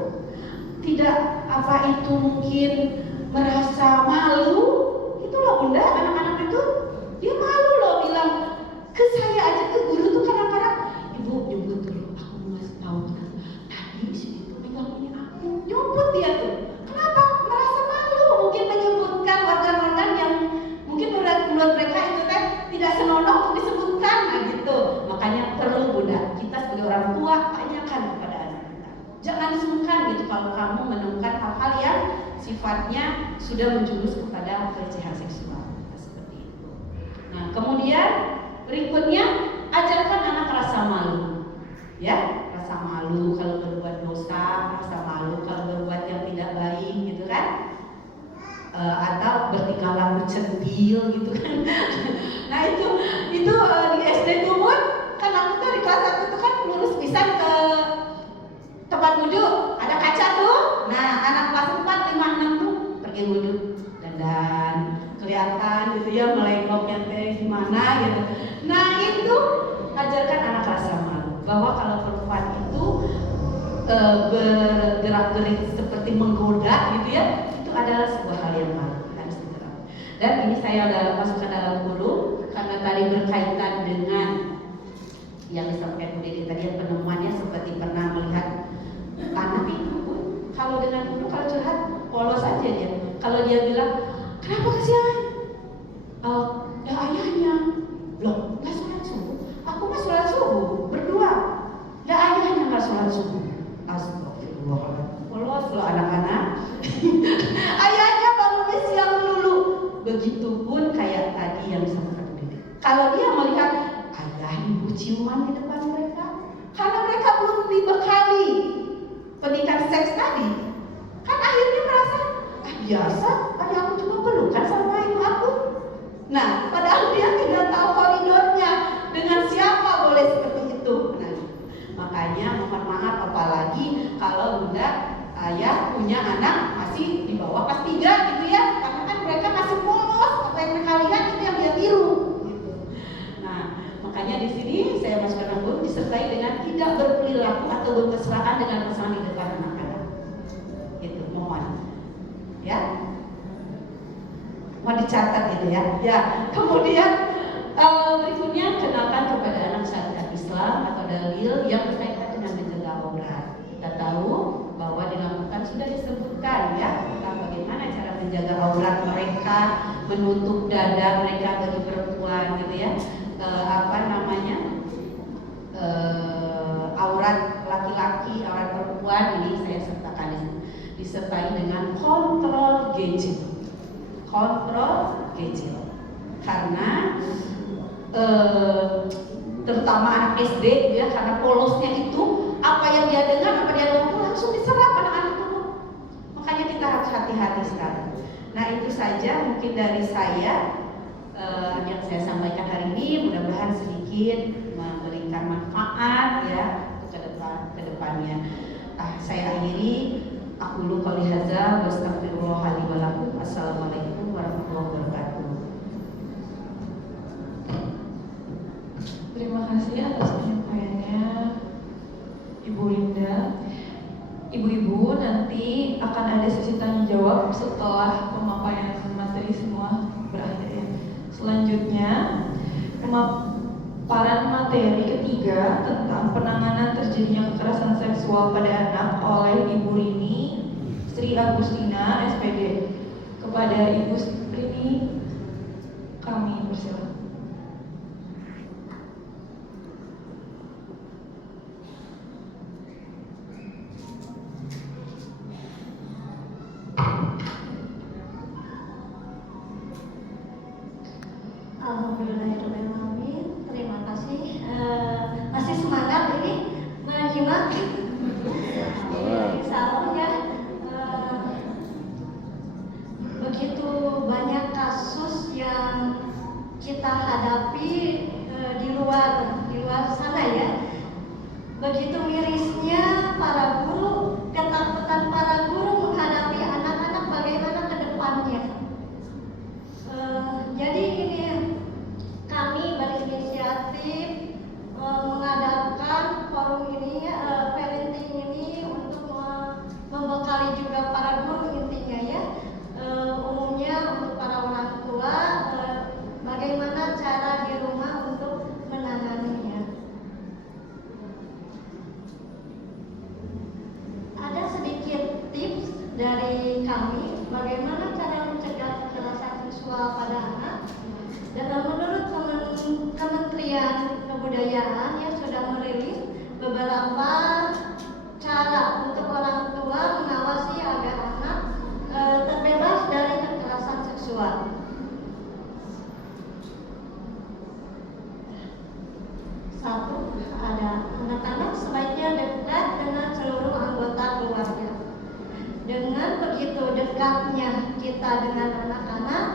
tidak itu mungkin merasa malu. Itulah Bunda, anak-anak itu dia malu loh bilang ke saya aja, ke guru tuh kadang-kadang, ibu nyebut dulu, aku mau ngasih tahu tadi sini tuh megang ini aku, nyebut dia tuh. Kenapa? Merasa malu, mungkin menyebutkan organ-organ yang mungkin menurut mereka itu tidak senonoh untuk disebutkan, nah gitu. Makanya perlu Bunda, kita sebagai orang tua tanyakan kepada anak kita. Jangan sungkan gitu kalau kamu menemukan hal-hal yang sifatnya sudah menjurus kepada pelecehan seksual. Nah, seperti itu. Nah, kemudian berikutnya, ajarkan anak rasa malu. Ya, rasa malu kalau berbuat dosa, rasa malu kalau berbuat yang tidak baik gitu kan. Atau bertingkah laku centil gitu kan. Nah, itu di SD Tumut kan aku tuh di kelas 1 itu kan lurus pisan ke tempat wudhu, ada kaca tuh. Nah, anak kelas 4, 5, 6 tuh pergi wudhu dan kelihatan gitu ya melengkoknya gimana gitu. Nah itu ajarkan anak rasa malu bahwa kalau perempuan itu bergerak-gerik seperti menggoda gitu ya, itu adalah sebuah hal yang malu, harus diterapkan. Dan ini saya masukkan dalam guru karena tadi berkaitan dengan yang disampaikan Bu Dede tadi, yang penemuannya seperti pernah melihat anak itu Bu, kalau dengan guru kalau curhat polos aja dia. Kalau dia bilang kenapa kasihan? Ya ayahnya, loh nggak sholat subuh, aku mah sholat subuh berdua, ya ayahnya nggak sholat subuh. Astagfirullahaladzim, polos loh anak-anak. Ayahnya bangunnya siang dulu. Begitupun kayak tadi yang disampaikan Bu Dede. Kalau dia melihat ayah ibu ciuman di depan mereka, karena mereka belum dibekali pendidikan seks tadi, kan akhirnya merasa biasa, ayah aku juga pelukan sama ibu aku. Nah, padahal dia tidak tahu koridornya dengan siapa boleh seperti itu. Nah, makanya mohon maaf, apalagi kalau bunda ayah punya anak masih di bawah kelas 3 gitu ya, karena kan mereka masih polos, apa yang mereka lihat itu yang dia tiru gitu. Nah, makanya di sini saya masukkan pun disertai dengan tidak berperilaku atau bermesraan dengan pasangan di depan anak-anak. Itu mohon ya, mau dicatat itu ya. Ya, kemudian berikutnya kenalkan kepada anak syariat Islam atau dalil yang berkaitan dengan menjaga aurat. Kita tahu bahwa di Al-Quran sudah disebutkan ya tentang bagaimana cara menjaga aurat mereka, menutup dada mereka bagi perempuan gitu ya. Aurat laki-laki, aurat perempuan ini saya sertakan disertai dengan kontrol gadget. Kontrol gadget. Karena terutama anak SD ya, karena polosnya itu apa yang dia dengar, apa dia dengar langsung diserap anak-anak itu. Makanya kita harus hati-hati sekali. Nah itu saja mungkin dari saya yang saya sampaikan hari ini, mudah-mudahan sedikit memberikan manfaat ya ke depannya. Saya akhiri, aku lu qouli hadza wa astaghfirullah li wa lakum. Assalamualaikum warahmatullahi wabarakatuh. Terima kasih atas penyampaiannya Ibu Linda. Ibu-ibu, nanti akan ada sesi tanya jawab setelah pemaparan materi semua berakhir ya. Selanjutnya pemaparan materi ketiga tentang penanganan terjadinya kekerasan seksual pada anak oleh Ibu Rini Sri Agustina SPD. Kepada Ibu Rini kami persilakan. Alhamdulillahirrahmanirrahim. Terima kasih. Masih semangat ini menyimak. Insya Allah ya. Begitu banyak kasus yang kita hadapi di luar sana ya. Begitu mirisnya para guru, ketakutan para guru menghadapi anak-anak bagaimana ke depannya. Jadi ini kami berinisiatif mengadakan forum ini, parenting ini untuk membekali juga para guru intinya ya. Umumnya untuk para orang tua, bagaimana cara di rumah untuk menanganinya. Ada sedikit tips dari kami bagaimana cara mencegah kekerasan seksual pada anak. Dan menurut Kementerian Kebudayaan yang sudah merilis beberapa cara untuk orang tua mengawasi agar anak terbebas dari kekerasan seksual. Satu, ada anak-anak sebaiknya dekat dengan seluruh anggota keluarga. Dengan begitu dekatnya kita dengan anak-anak,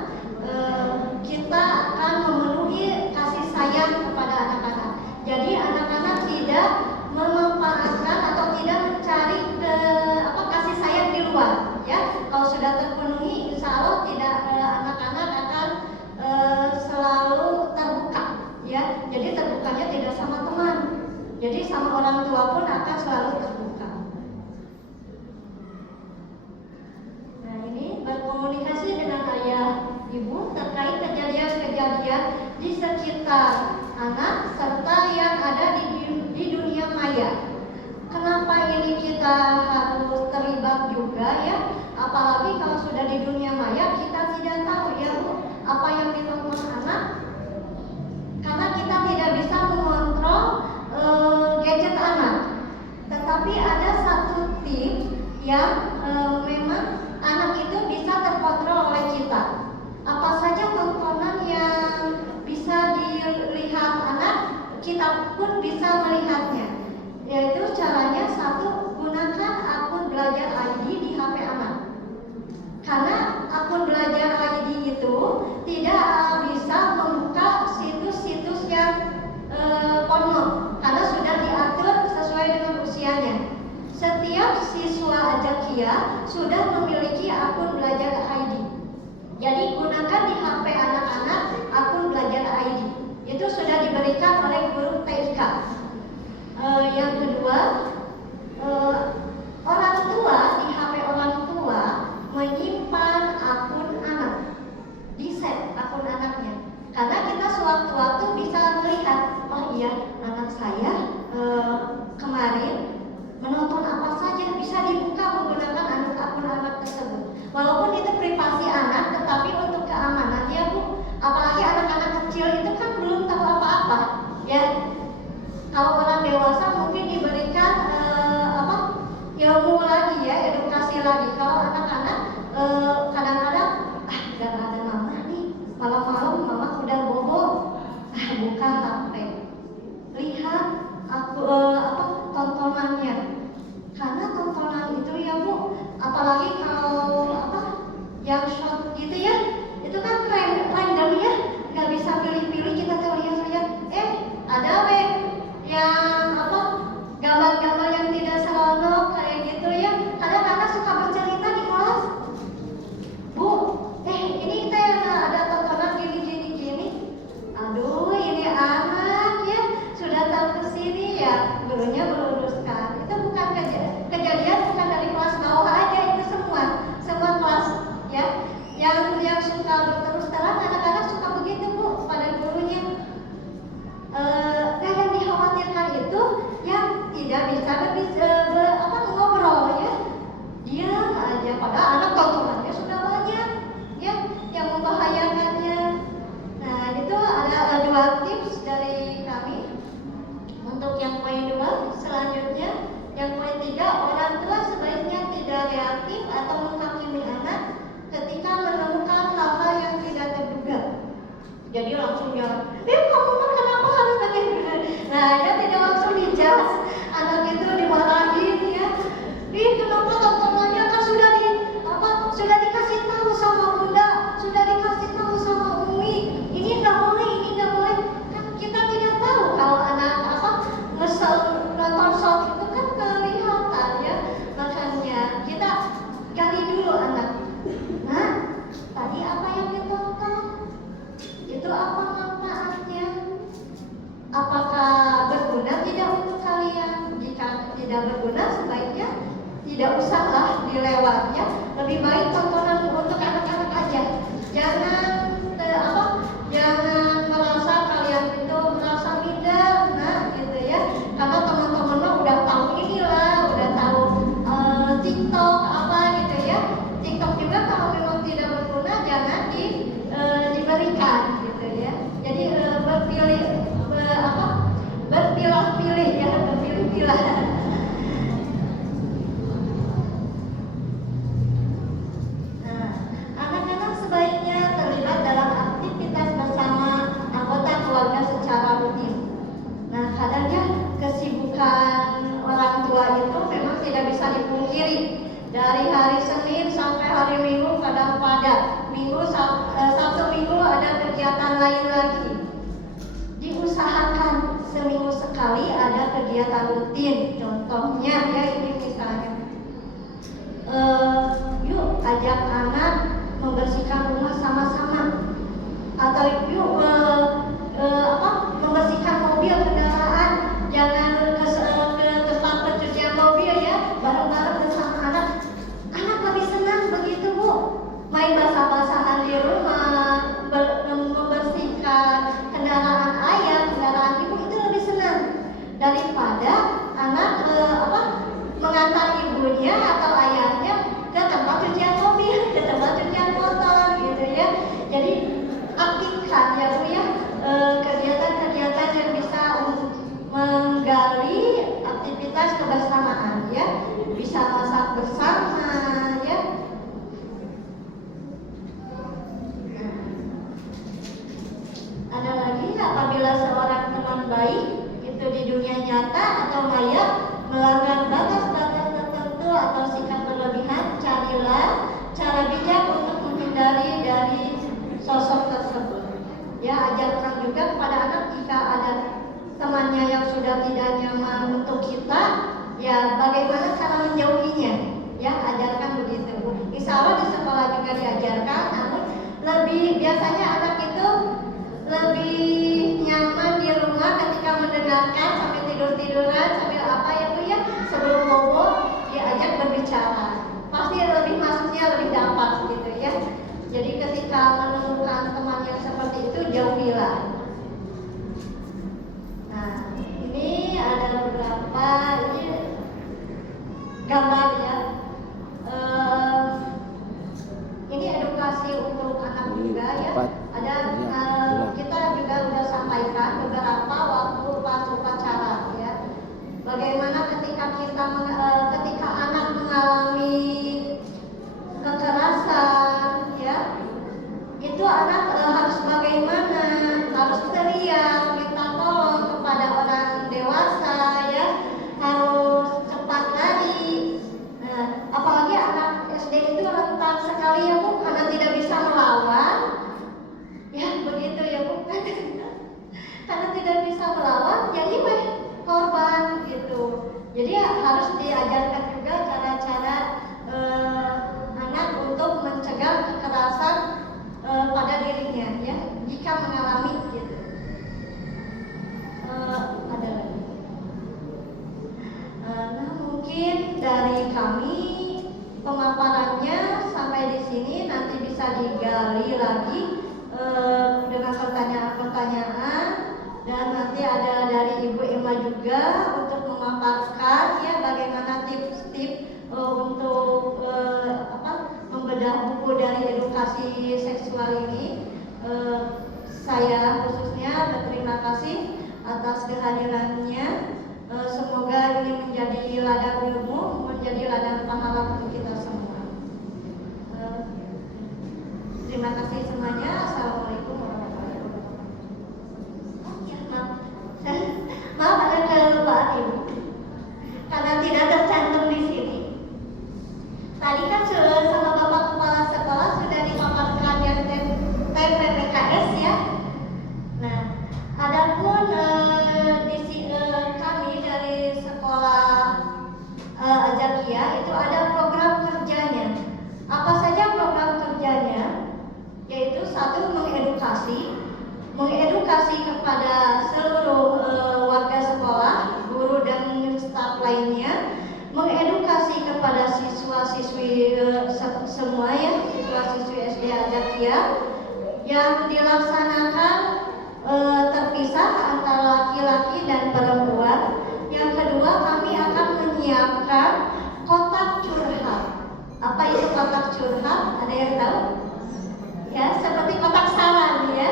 kita akan memenuhi kasih sayang kepada anak-anak. Jadi anak-anak tidak memanfaatkan atau tidak mencari kasih sayang di luar. Ya, kalau sudah terpenuhi, insya Allah tidak anak-anak akan selalu terbuka. Ya, jadi terbukanya tidak sama teman. Jadi sama orang tua pun akan selalu terbuka. Nah ini berkomunikasi dengan ayah ibu terkait kejadian-kejadian di sekitar anak serta yang ada di dunia maya. Kenapa ini kita harus terlibat juga ya? Apalagi kalau sudah di dunia maya kita tidak tahu ya Bu, apa yang ditonton anak. Karena kita tidak bisa mengontrol gadget anak. Tetapi ada satu tips yang memang anak itu bisa terkontrol oleh kita. Apa saja tontonan yang bisa dilihat anak, kita pun bisa melihatnya. Yaitu caranya satu, gunakan akun belajar ID di HP anak. Karena akun belajar ID itu tidak bisa membuka situs-situs yang porno, karena sudah diatur sesuai dengan usianya. Setiap siswa Ajakia sudah memiliki akun belajar ID. Jadi gunakan di HP anak-anak akun belajar ID. Itu sudah diberikan oleh guru TK. Yang kedua, orang tua di HP orang tua menyimpan akun anak, di set akun anaknya. Karena kita sewaktu-waktu bisa melihat, oh iya anak saya kemarin menonton apa saja, bisa dibuka menggunakan akun anak tersebut. Walaupun itu privasi anak, tetapi untuk keamanan ya Bu. Apalagi anak-anak kecil itu kan belum tahu apa-apa ya. Kalau orang dewasa mungkin diberikan ilmu lagi ya, edukasi lagi. Kalau anak-anak kadang-kadang udah gak ada mama nih, malam-malam mama udah bobo, buka HP, lihat tontonannya. Karena tontonan itu ya Bu, apalagi kalau yang short gitu ya, itu kan random ya, nggak bisa pilih-pilih, kita lihat-lihat, ada yang gambar-gambar yang tidak seronok kayak gitu ya. Kadang-kadang suka bercerita di kelas, Bu, ini kita ada tontonan gini. Aduh, ini anak ya sudah tahu kesini ya, gurunya meluruskan. Itu bukan kejadian bukan dari kelas bawah aja, itu semua kelas ya. Yang suka berterus terang, anak-anak suka begitu Bu pada gurunya. Yang dikhawatirkan itu yang tidak bisa ngobrol ya, diam aja. Padahal anak tontonannya sudah banyak ya yang membahayakannya. Nah itu ada 2 tips dari kami untuk yang poin 2. Selanjutnya yang poin 3, orang tua sebaiknya tidak reaktif atau menghakimi anak ketika menemukan hal-hal yang tidak terduga. Jadi langsung jawab, kamu kenapa harus begini? Nah, dia tidak langsung dijudge. Anak itu dimarahin ya. Kenapa tontonannya kan sudah dikasih tahu sama Bunda, sudah dikasih tahu sama Umi. Ini nggak boleh. Kan kita tidak tahu kalau anak nonton short itu kan kelihatan ya. Makanya kita gali dulu anak. Nah, tadi apa yang ditonton? Itu apa manfaatnya? Apakah berguna tidak untuk kalian? Jika tidak berguna, sebaiknya tidak usahlah dilewatnya. Lebih baik tontonan untuk anak-anak aja. Jangan merasa kalian itu merasa minder, gitu ya. Karena teman-teman udah tahu inilah, udah tahu TikTok apa gitu ya. TikTok juga kalau memang tidak berguna jangan diberikan gitu ya. Jadi berpilah-pilih ya, berpilah-pilah. Nah, anak-anak sebaiknya terlibat dalam aktivitas bersama anggota keluarga secara rutin. Nah, kadangnya kesibukan orang tua itu memang tidak bisa dipungkiri. Dari hari Senin sampai hari Minggu kadang padat. Sabtu Minggu ada kegiatan lain lagi. Diusahakan seminggu sekali ada kegiatan rutin. Contohnya ya ini misalnya, yuk ajak anak membersihkan rumah sama-sama, atau yuk membersihkan mobil kendaraan. Jangan ke tempat pencucian mobil ya, bareng-bareng bersama anak. Anak lebih senang begitu Bu, main basah-basahan di rumah, membersihkan kendaraan ayah, kendaraan bersama, ya. Ada lagi, apabila seorang teman baik itu di dunia nyata atau maya melanggar batas-batas tertentu atau sikap berlebihan, carilah cara bijak untuk menghindari dari sosok tersebut. Ya, ajarkan juga kepada anak jika ada temannya yang sudah tidak nyaman untuk kita, ya bagaimana cara menjauhinya. Ya, ajarkan begitu. Insya Allah di sekolah juga diajarkan, namun biasanya anak itu lebih nyaman di rumah ketika mendengarkan sambil tidur-tiduran, sambil apa itu ya, sebelum bobo diajak berbicara. Pasti lebih masuknya lebih dapat gitu ya. Jadi ketika menemukan teman yang seperti itu, jauhilah. Nah, ini ada beberapa ini gambar ya. Ini edukasi untuk anak juga ya. Ada kita juga sudah sampaikan beberapa waktu pas upacara ya. Bagaimana ketika anak mengalami kekerasan ya, itu anak harus bagaimana, harus teriak, minta tolong kepada orang dewasa ya, harus cepat lari. Apalagi anak SD itu rentan sekali ya Bu, karena tidak bisa melawan. Ya begitu ya Bu. Karena tidak bisa melawan, jadi korban gitu. Jadi harus diajarkan juga cara-cara anak untuk mencegah kekerasan pada dirinya ya, jika mengalami gitu. Ada lagi. Nah, mungkin dari kami pemaparannya sampai di sini, nanti bisa digali lagi dengan pertanyaan-pertanyaan, dan nanti ada dari Ibu Emma juga untuk memaparkan ya bagaimana tips-tips untuk membedah buku dari edukasi seksual ini. Saya khususnya berterima kasih atas kehadirannya. Semoga ini menjadi ladang ilmu, menjadi ladang pahala untuk kita semua. Terima kasih semuanya. Assalamualaikum warahmatullahi wabarakatuh. Oh ya, maaf ada kelupaan Ibu, karena tidak tercantum di sini. Tadi kan sama Bapak Kepala Sekolah sudah dipaparkan yang TPPKS ya. Nah, adapun kami dari sekolah Azakia itu ada program kerjanya. Apa saja program kerjanya? Yaitu satu, mengedukasi kepada seluruh warga sekolah, guru dan staf lainnya, mengedukasi kepada siswa-siswi semua ya, siswa-siswi SD Azakia yang dilaksanakan terpisah antara laki-laki dan perempuan. Yang kedua, kami akan menyiapkan kotak curhat. Apa itu kotak curhat? Ada yang tahu? Ya, seperti kotak saran ya.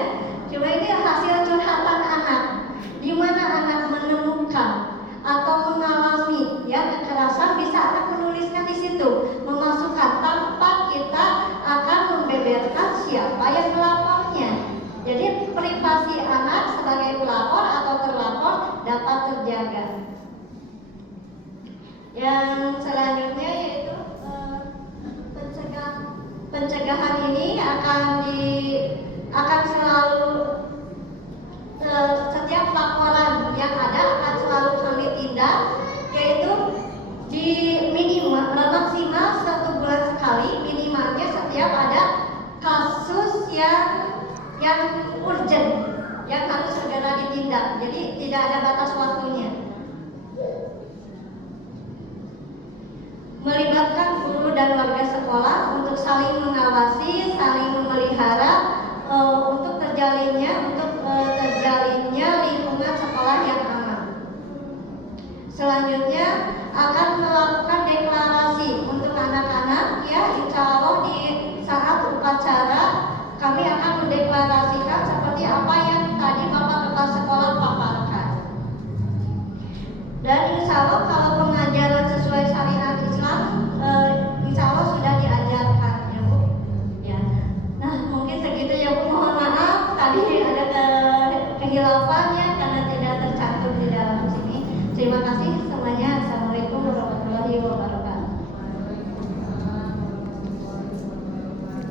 Cuma ini hasil curhatan anak, di mana anak menemukan atau mengalami ya kekerasan, bisa anak menuliskan di situ, memasukkan tanpa kita akan membeberkan siapa yang melapornya. Jadi privasi anak sebagai pelapor atau terlapor dapat terjaga. Yang selanjutnya yaitu pencegahan ini akan selalu setiap laporan yang ada akan selalu kami tindak, yaitu di maksimal 1 bulan sekali, minimalnya setiap ada kasus yang urgent, yang harus segera ditindak. Jadi tidak ada batas waktunya. Melibatkan guru dan warga sekolah untuk saling mengawasi, saling memelihara untuk terjalinnya lingkungan sekolah yang aman. Selanjutnya akan melakukan deklarasi untuk anak-anak ya, insya Allah di saat upacara kami akan mendeklarasikan seperti apa yang